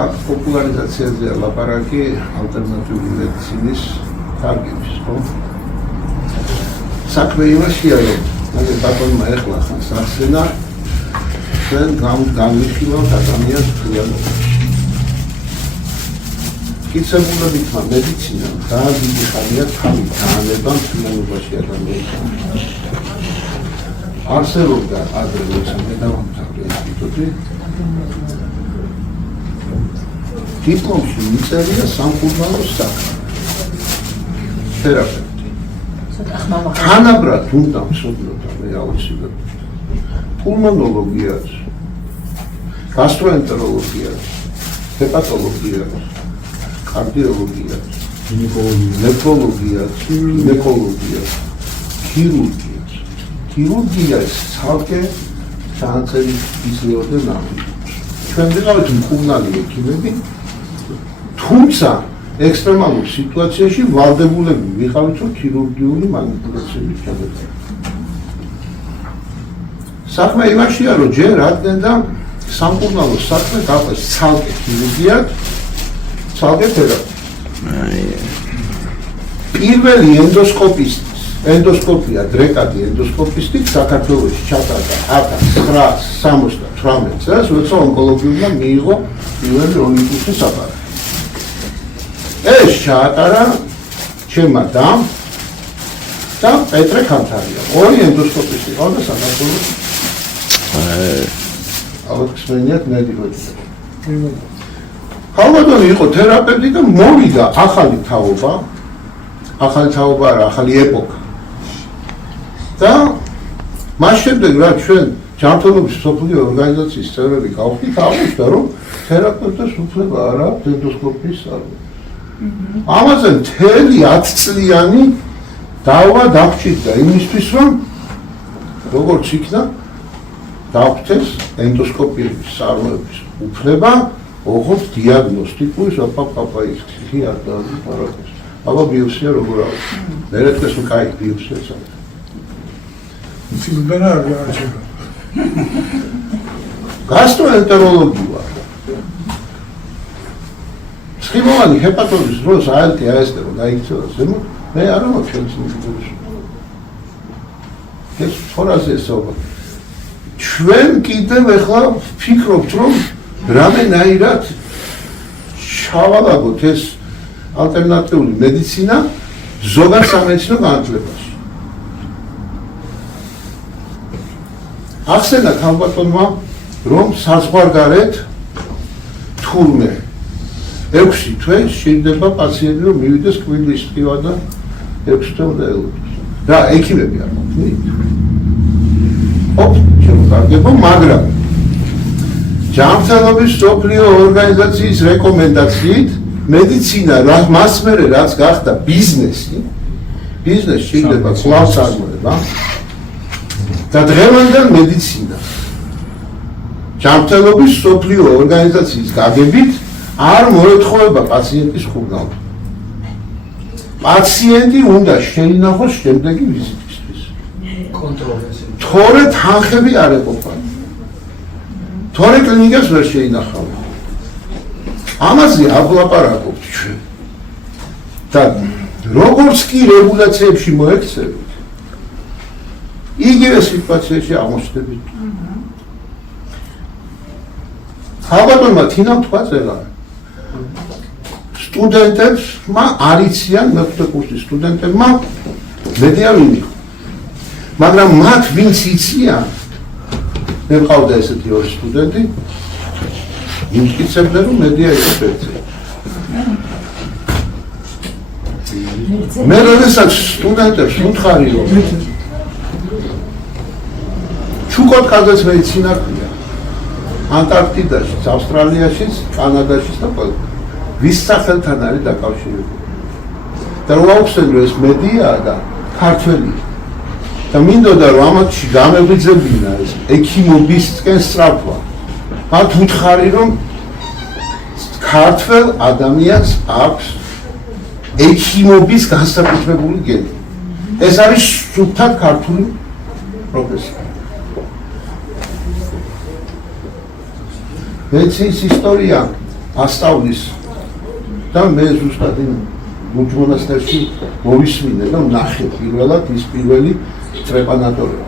აქ პოპულარიზაციაზეა ლაპარაკი ალტერნატიული მედიცინის დარგების, ხო? საქმე იმაშია, რომ მაგე ბატონმა ეხლა ხანს ახსენა, ჩვენ განვიხილავთ ადამიანს realობაში. კიცებულებითმა მედიცინამ ძალიან დიდი ხანია თავი დაანება realობაში ადამიანს. არსებობდა ადრე როცა მე დავამთავრე ინსტიტუტი, დიპლომში მიწერია სამკურნალო საქმე, თერაპევტი. თანაბრად უნდა მსოდნოთა მე აუცილებლად პულმონოლოგიაც, გასტროენტეროლოგიაც, ჰეპატოლოგიაც, კარდიოლოგიაც, ნეფროლოგიაც, გინეკოლოგიაც, ქირურგია. ქირურგიას ცალკე ჩანაწერი ისეოდე ნახავთ. ჩვენ ვიყავით მკურნალი ექიმები, თუმცა ექსტრემალურ სიტუაციაში ვალდებულები ვიყავით, რომ ქირურგიული მანიპულაციებით ჩადეტყვით. საქმე იმაშია, რომ ჯერ რადგან და სამკურნალო საქმე გახდეს ცალკე ქირურგიად, ცალკე თერაპია. პირველი ენდოსკოპია დრეკადი ენდოსკოპისტი საქართველოში ჩატარდა 1978 წელს, როცა ონკოლოგიურმა მიიღო პირველი ოლიმპიადის აპარატი. ეს ჩაატარა ჩემმა დამ და პეტრე ქანთარია. ორი ენდოსკოპისტი ყავდა საქართველოში. აღსვენიათ ნედიბოდი. ხალბატონი იყო თერაპევტი და მოვიდა ახალი თაობა არა, ახალი ეპოქა. და მას შემდეგ რა ჩვენ ჯანმრთელობის მსოფლიო ორგანიზაციის წევრები გავხდით, აღმოჩნდა რომ თერაპევტებს უფლება არ აქვს ენდოსკოპიის სწავლა. ამაზე მთელი 10 წლიანი დავა დაგვჭირდა იმისთვის, რომ როგორც იქნა დაგვწეს ენდოსკოპიის სწავლების უფლება, ოღონდ დიაგნოსტიკური პაპაის ფსიქიატრიის პარაკის. აბა ბიუსია როგორ არის? მერეთეს უკაი ბიუსია საერთოდ. ცილბენა არ გააჩერა. გასტროენტეროლოგია. სხივოვანი ჰეპატოზის დროს აელტი აესტე რომ დაიქცევა ზემო, მე არ ამოჩენს მიგდურს. ეს ფორაზე საუბარი. ჩვენ კიდევ ახლა ვფიქრობთ რომ რამენაირად ჩავალაგოთ ეს ალტერნატიული მედიცინა ზოგად სამედიცინო განათლებაში. ახსენა ქალბატონმა რომ საზღვარგარეთ თურმე 6 თვე შეიძლება პაციენტი რომ მივიდეს კვირლის ტკივა და 6 თვე უნდა ელოდეს. რა ექიმები არ მოხდით? შემოგარგება, მაგრამ ჯანმრთელობის მსოფლიო ორგანიზაციის რეკომენდაციით მედიცინა მას მერე რაც გახდა ბიზნესი შეიძლება კვლავ წარმოება და დღევანდელ მედიცინა ჯანმრთელობის მსოფლიო ორგანიზაციის გაგებით არ მოეთხოვება პაციენტის ხურნალს. პაციენტი უნდა შეინახოს შემდეგი ვიზიტისთვის. თორე თანხები არ ეყოფა. თორე კლინიკას ვერ შეინახავ. ამაზე აბლაპარაკობთ ჩვენ. და როგორც კი რეგულაციებში მოექცევით, იგივე სიტუაციაში აღმოჩნდებით. ხალბატონმა თინა თქვაწერა სტუდენტებმა არ იციან მეხუთე კურსის სტუდენტებმა მედია ვინ იყო. მაგრამ მათ ვინც იციან, მე მყავდა ესეთი ორი სტუდენტი, იმტკიცებდნენ რომ მედია იყო ფერზე. მე როდესაც სტუდენტებს ვუთხარი რომ ჩუკოტკაზეც მედიცინა ქვია, ანტარქტიდაში, ავსტრალიაში, კანადაში და ყველგან. ვის სახელთან არის დაკავშირებული. და რომ აუხსენრო ეს მედიაა და ქართველი. და მინდოდა რომ ამათში გამეღვიძებინა ეს ექიმობისკენ სწრაფვა. მათ უთხარი რომ ქართველ ადამიანს აქვს ექიმობის განსაკუთრებული გენი. ეს არის სუფთად ქართული პროფესია. მედიცინის ისტორია ასწავლის და მე ზუსტად იმ მონასტერში მოვისმინე და ვნახე პირველად ის პირველი ტრეპანატორია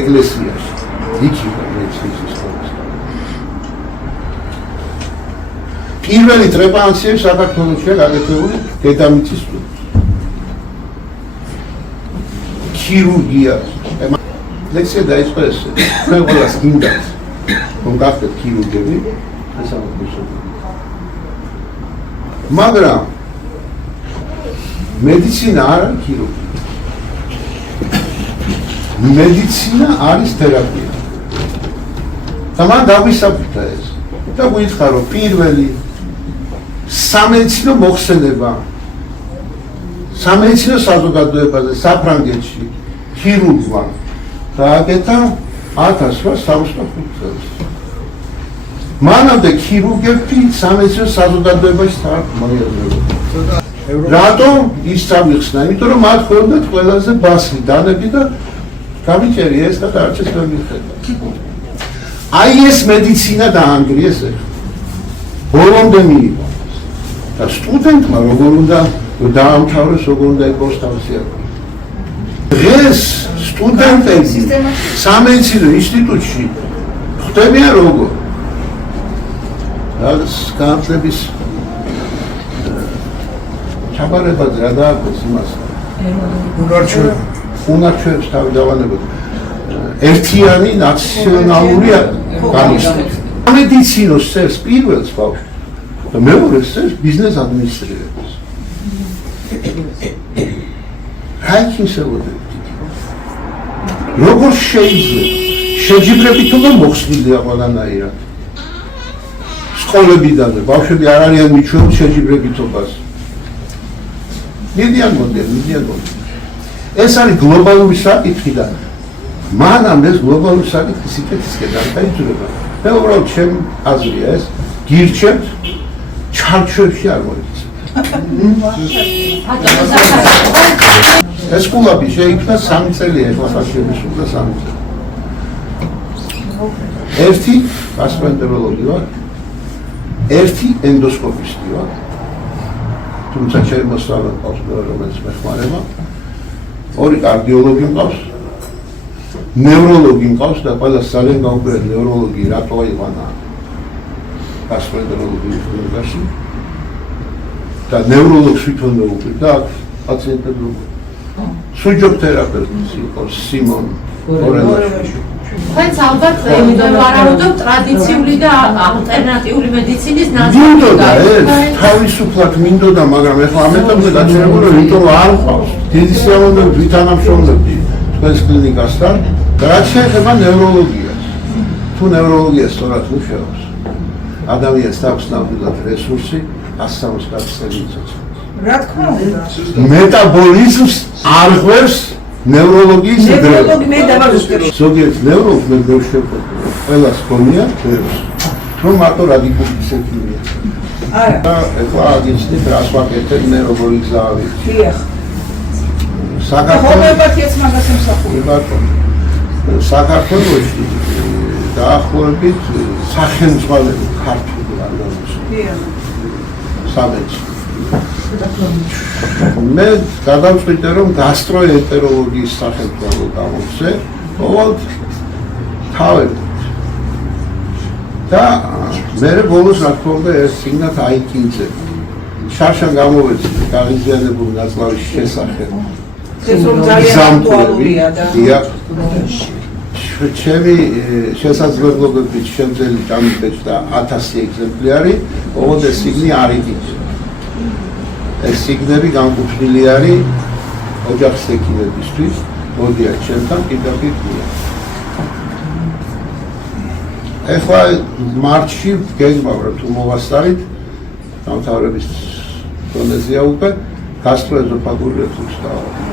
ეკლესიაში. იქ იყო მედიცინის ისტორია. პირველი ტრეპანაციები საქართველოშია გაკეთებული დედამიწის სტუდიაში. ქირურგია. ლექსია დაიწყო ესე. მე ყველას გინდათ რომ გახდეთ ქირურგები, ეს ამბობ. მაგრამ მედიცინა არ არის ქირურგია. მედიცინა არის თერაპია. და მან დავისაბუთა ეს. და გვითხარ რომ პირველი სამედიცინო მოხსენება სამედიცინო საზოგადოებაზე საფრანგეთში ქირურგმა დააკეთა 1865 წელს. მანამდე ქირურგები სამედიცინო საზოგადოებაში არ მოიაზრებოდნენ. რატომ ისწავლიხსნა? იმიტომ რომ მათ ჰქონდათ ყველაზე ბასრი დანები და გამიჭერი ეს და არჩეს ვერ მიხედა. აი ეს მედიცინა დაანგრიეს ეხლა. ბოლომდე მიიღო. და სტუდენტმა როგორ უნდა დაამთავროს, როგორ უნდა იყოს თავისი აკი. დღეს სტუდენტები სამედიცინო ინსტიტუტში ხვდებიან როგორ რაც განათლების ჩაბარებაზე რა დააქვს იმას უნარჩვევებს თავი დავანებოთ ერთიანი ნაციონალური განისხვავება. სამედიცინოს სერს პირველს ბავშვს და მეორეს სერს ბიზნეს ადმინისტრირებას. რა იქნებოდა? როგორ შეიძლება შეჯიბრებითობა მოხსნილია ყველანაირად? სკოლებიდანვე ბავშვები არ არიან მიჩვეულ შეჯიბრებითობას. მიდიან მომდენ. ეს არის გლობალური საკითხი და მანამ ეს გლობალური საკითხი სიკეთისკენ არ დაიძრება. მე უბრალოდ ჩემი აზრია ეს, გირჩევთ ჩარჩოებში არ მოიქცეთ. ეს სკოლები შეიქმნა 3 წელი ეხლა საშემოსულდა 3 წელი. ერთი გასტროენტეროლოგი ვარ, ერთი ენდოსკოპისტი ვარ. თუმცა შემოსავალ ყავს რომელიც მეხმარება. ორი კარდიოლოგი მყავს. ნევროლოგი მყავს და ყველა ძალიან გაუკვირდა ნევროლოგი რატო აიყვანა გასტროენტეროლოგიის სკოლაში. და ნევროლოგს თვითონ მეუკვირდა პაციენტებს. სუჯობ თერაპევტი იყო სიმონ ორელაშვილი. თქვენც ალბათ ვარაუდობთ ტრადიციული და ალტერნატიული მედიცინის მინდოდა თავისუფლად მინდოდა, მაგრამ ეხლა ამ ეტაპზე გაჩერებული იმიტომ არ მყავს. დიდი სიამოვნებით ვითანამშრომლებდი თქვენს კლინიკასთან და რაც შეეხება ნევროლოგიას. თუ ნევროლოგია სწორად მუშაობს, ადამიანს აქვს ნამდვილად რესურსი ასწავლის გასწავლისას. რა თქმა უნდა. მეტაბოლიზმს არ ღვევს ნევროლოგიის ნევროლოგი მე დავაგზავნე. ზოგიერთ ნევროლოგს მე შევხვდი. ყველას ჰქონია ღვევს. რომ მარტო რადიკული ისეთია. არა. ეხლა აგიჩნით რას ვაკეთებ მე როგორი გზა ავიღე. დიახ. საქართველოს ჰომეოპათიაც მაგას ემსახურება. საქართველოში დაახლოებით სახელმძღვანელო ქართული არ გამოსულა. დიახ. სამეცნიერო მე გადავწყვიტე რომ გასტროენტეროლოგიის სახელმძღვანელო გამოვცე, ოღონდ თავებით. და მე ბოლოს რა თქმა უნდა ეს სიგნალ აიკინძე. შარშან გამოვეცი გაღიზიანებული ნაწლავის შესახებ. ეს რომ ძალიან აქტუალურია და ჩემი შესაძლებლობებით შემძელი დამიბეჭდა 1000 ეგზემპლიარი, ოღონდ ეს სიგნი არ იკითხა. ეს სიგნები განკუთვნილი არის ოჯახის ექიმებისთვის, მოდიან ჩემთან პირდაპირ. ეხლა მარტში გეგმავ თუ მოვასწარით დამთავრების დონეზეა უკვე გასტროეზოფაგური რეფლუქსი დაავადება.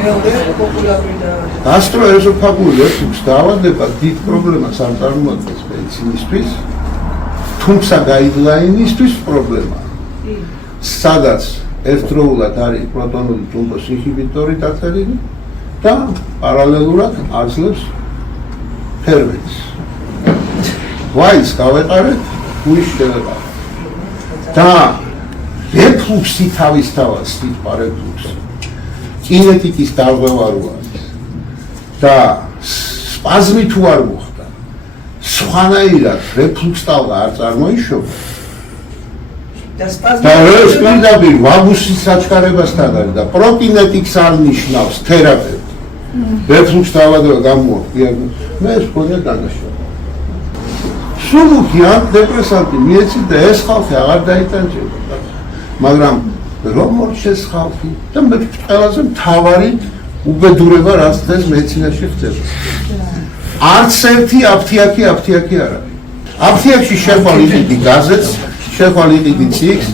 მეორე პოპულარული და გასტროეზოფაგური რეფლუქსი დაავადება დიდ პრობლემას არ წარმოადგენს მედიცინისთვის, თუმცა გაიდლაინისთვის პრობლემაა. სადაც ერთდროულად არის პროტონული ტუმბოს ინჰიბიტორი დაწერილი და პარალელურად აძლევს ფერმენტს. ვაის გავეყარეთ, გულის შევეყარეთ. და რეფლუქსი თავისთავად სიტყვა რეფლუქსი კინეტიკის დარღვევა რო არის და სპაზმი თუ არ მოხდა, სხვანაირად რეფლუქსტალღა არ წარმოიშობა. და ეს პირდაპირ ვაგუსის საჩქარებასთან არის და პროკინეტიკს არ ნიშნავს თერაპევტი. რეფლუქს დაავადება გამოაქვთ, მე ეს მქონია დანაშაული. სულუქი ანტიდეპრესანტი მიეცით და ეს ხალხი აღარ დაიტანჯება. მაგრამ რომ მორჩეს ხალხი და მე ყველაზე მთავარი უბედურება რაც დღეს მედიცინაში ხდება. არც ერთი აფთიაქი არ არის. აფთიაქში შეხვალ იყიდი გაზეთს, შეხვალ იყიდი ციკლს,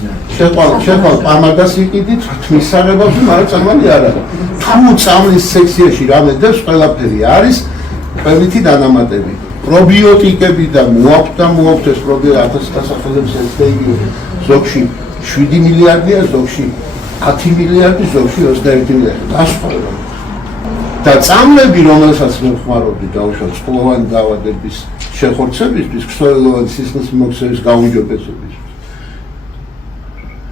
შეხვალ პამადას იყიდით თმის საღებავში, მაგრამ წამალი არ არის. თუ წამლის სექციაში რამე დევს, ყველაფერი არის ყველითი დანამატები. პრობიოტიკები და მოაქვთ ეს პრობიოტიკები 1000 დასახელებს ეცდები ზოგში 7 მილიარდია, ზოგში 10 მილიარდი, ზოგში 21 მილიარდი. გასწავლება. და წამლები, რომელსაც მე ვხმარობდი დაუშვათ სკოლოვანი დაავადების შეხორცებისთვის, ქსოვილოვანი სისხლის მიმოქცევის გაუმჯობესებისთვის.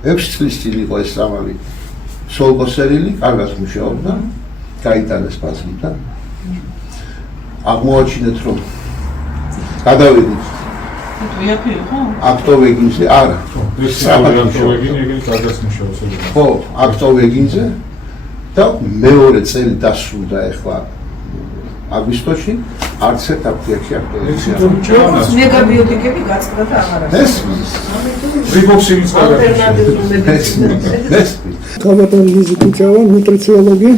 6 წლის წინ იყო ეს წამალი სოლკოსერილი, კარგად მუშაობდა, გაიტანეს პაციენტთან. აღმოაჩინეთ რომ გადავედით აქტოვეგინზე, არა. ხო, აქტოვეგინზე და მეორე წელი დასრულდა ახლა აგვისტოში, არც ერთ აფთიაქში აქტოვეგინზე. მეგაბიოტიკები გაწყდა და აღარ არის. ეს რიბოქსილის ქალბატონი ლიზი კუჩავა, ნუტრიციოლოგი.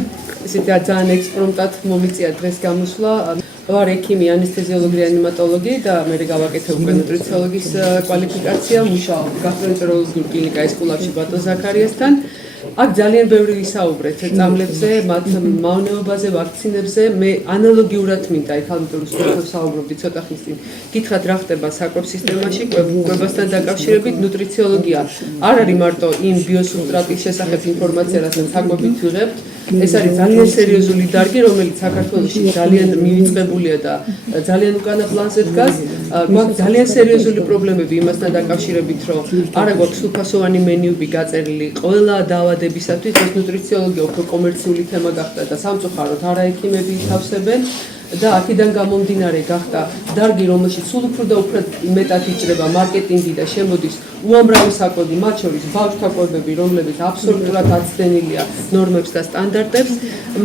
ისეთი ძალიან ექსპრომტად მომიწია დღეს გამოსვლა. ვარ ექიმი, ანესთეზიოლოგი, რეანიმატოლოგი და მე გავაკეთე უკვე ნუტრიციოლოგის კვალიფიკაცია, მუშაობ გასტროენტეროლოგიურ კლინიკაში სკოლაში ბატონ ზაქარიასთან აქ ძალიან ბევრი ვისაუბრეთ წამლებზე, მათ მავნეობაზე, ვაქცინებზე. მე ანალოგიურად მინდა იქ ალბათ ვსაუბრობდი ცოტა ხნის წინ. გითხრათ რა ხდება საკვებ სისტემაში, კვებასთან დაკავშირებით ნუტრიციოლოგია არ არის მარტო იმ ბიოსუბსტრატის შესახებ ინფორმაცია, რასაც საკვებით ვიღებთ. ეს არის ძალიან სერიოზული დარგი, რომელიც საქართველოში ძალიან მივიწყებულია და ძალიან უკანა პლანზე დგას. გვაქვს ძალიან სერიოზული პრობლემები იმასთან დაკავშირებით, რომ არა გვაქვს სრულფასოვანი მენიუები გაწერილი ყველა დაავადებისათვის. ეს ნუტრიციოლოგია უფრო კომერციული თემა გახდა და სამწუხაროდ არა ექიმები ითავსებენ. და აქედან გამომდინარე გახდა დარგი, რომელშიც სულ უფრო და უფრო მეტად იჭრება მარკეტინგი და შემოდის უამრავი საკვები, მათ შორის ბავშვთა კვებები, რომლებიც აბსოლუტურად აცდენილია ნორმებს და სტანდარტებს,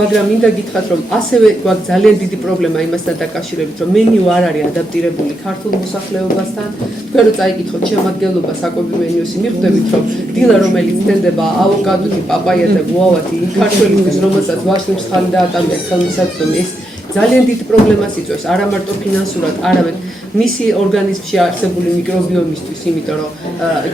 მაგრამ მინდა გითხრათ, რომ ასევე გვაქვს ძალიან დიდი პრობლემა იმასთან დაკავშირებით, რომ მენიუ არ არის ადაპტირებული ქართულ მოსახლეობასთან. თქვენ რო წაიკითხოთ შემადგენლობა საკვები მენიუსი, მიხვდებით, რომ დილა რომელიც თენდება ავოკადოთი, პაპაია და გუავათი, ქართველისთვის, რომელსაც ვაშლი მსხალი დაატანებს ხელმისაწვდომი, ეს ძალიან დიდ პრობლემას იწვევს, არა მარტო ფინანსურად, არამედ მისი ორგანიზმში არსებული მიკრობიომისთვის, იმიტომ რომ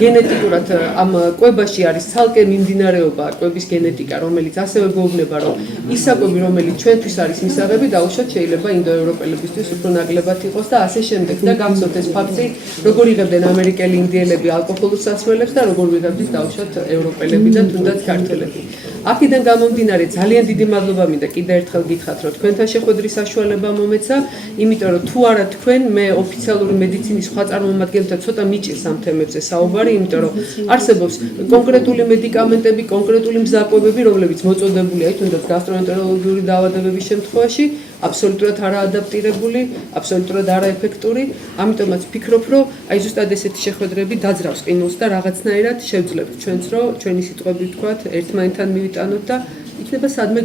გენეტიკურად ამ კვებაში არის ცალკე მიმდინარეობა კვების გენეტიკა, რომელიც ასევე გვეუბნება, რომ ის საკვები, რომელიც ჩვენთვის არის მისაღები, დაუშვათ შეიძლება ინდოევროპელებისთვის უფრო ნაკლებად იყოს და ასე შემდეგ. და გახსოვთ ეს ფაქტი, როგორ იღებდნენ ამერიკელი ინდიელები ალკოჰოლურ სასმელებს და როგორ ვიღებდით დაუშვათ ევროპელები და თუნდაც ქართველები. აქედან გამომდინარე ძალიან დიდი მადლობა მინდა კიდევ ერთხელ გითხრათ, რომ თქვენთან შეხვედრის საშუალება მომეცა, იმიტომ რომ თუ არა თქვენ, მე ოფიციალური მედიცინის სხვა წარმომადგენელთა ცოტა მიჭირს ამ თემებზე საუბარი, იმიტომ რომ არსებობს კონკრეტული მედიკამენტები, კონკრეტული მზაკობები, რომლებიც მოწოდებულია თუნდაც გასტროენტეროლოგიური დაავადებების შემთხვევაში, აბსოლუტურად არაადაპტირებული, აბსოლუტურად არაეფექტური. ამიტომაც ვფიქრობ, რომ აი ზუსტად ესეთი შეხვედრები დაძრავს ყინულს და რაღაცნაირად შევძლებთ ჩვენც, რომ ჩვენი სიტყვები ვთქვათ, ერთმანეთთან მივიტანოთ და იქნება სადმე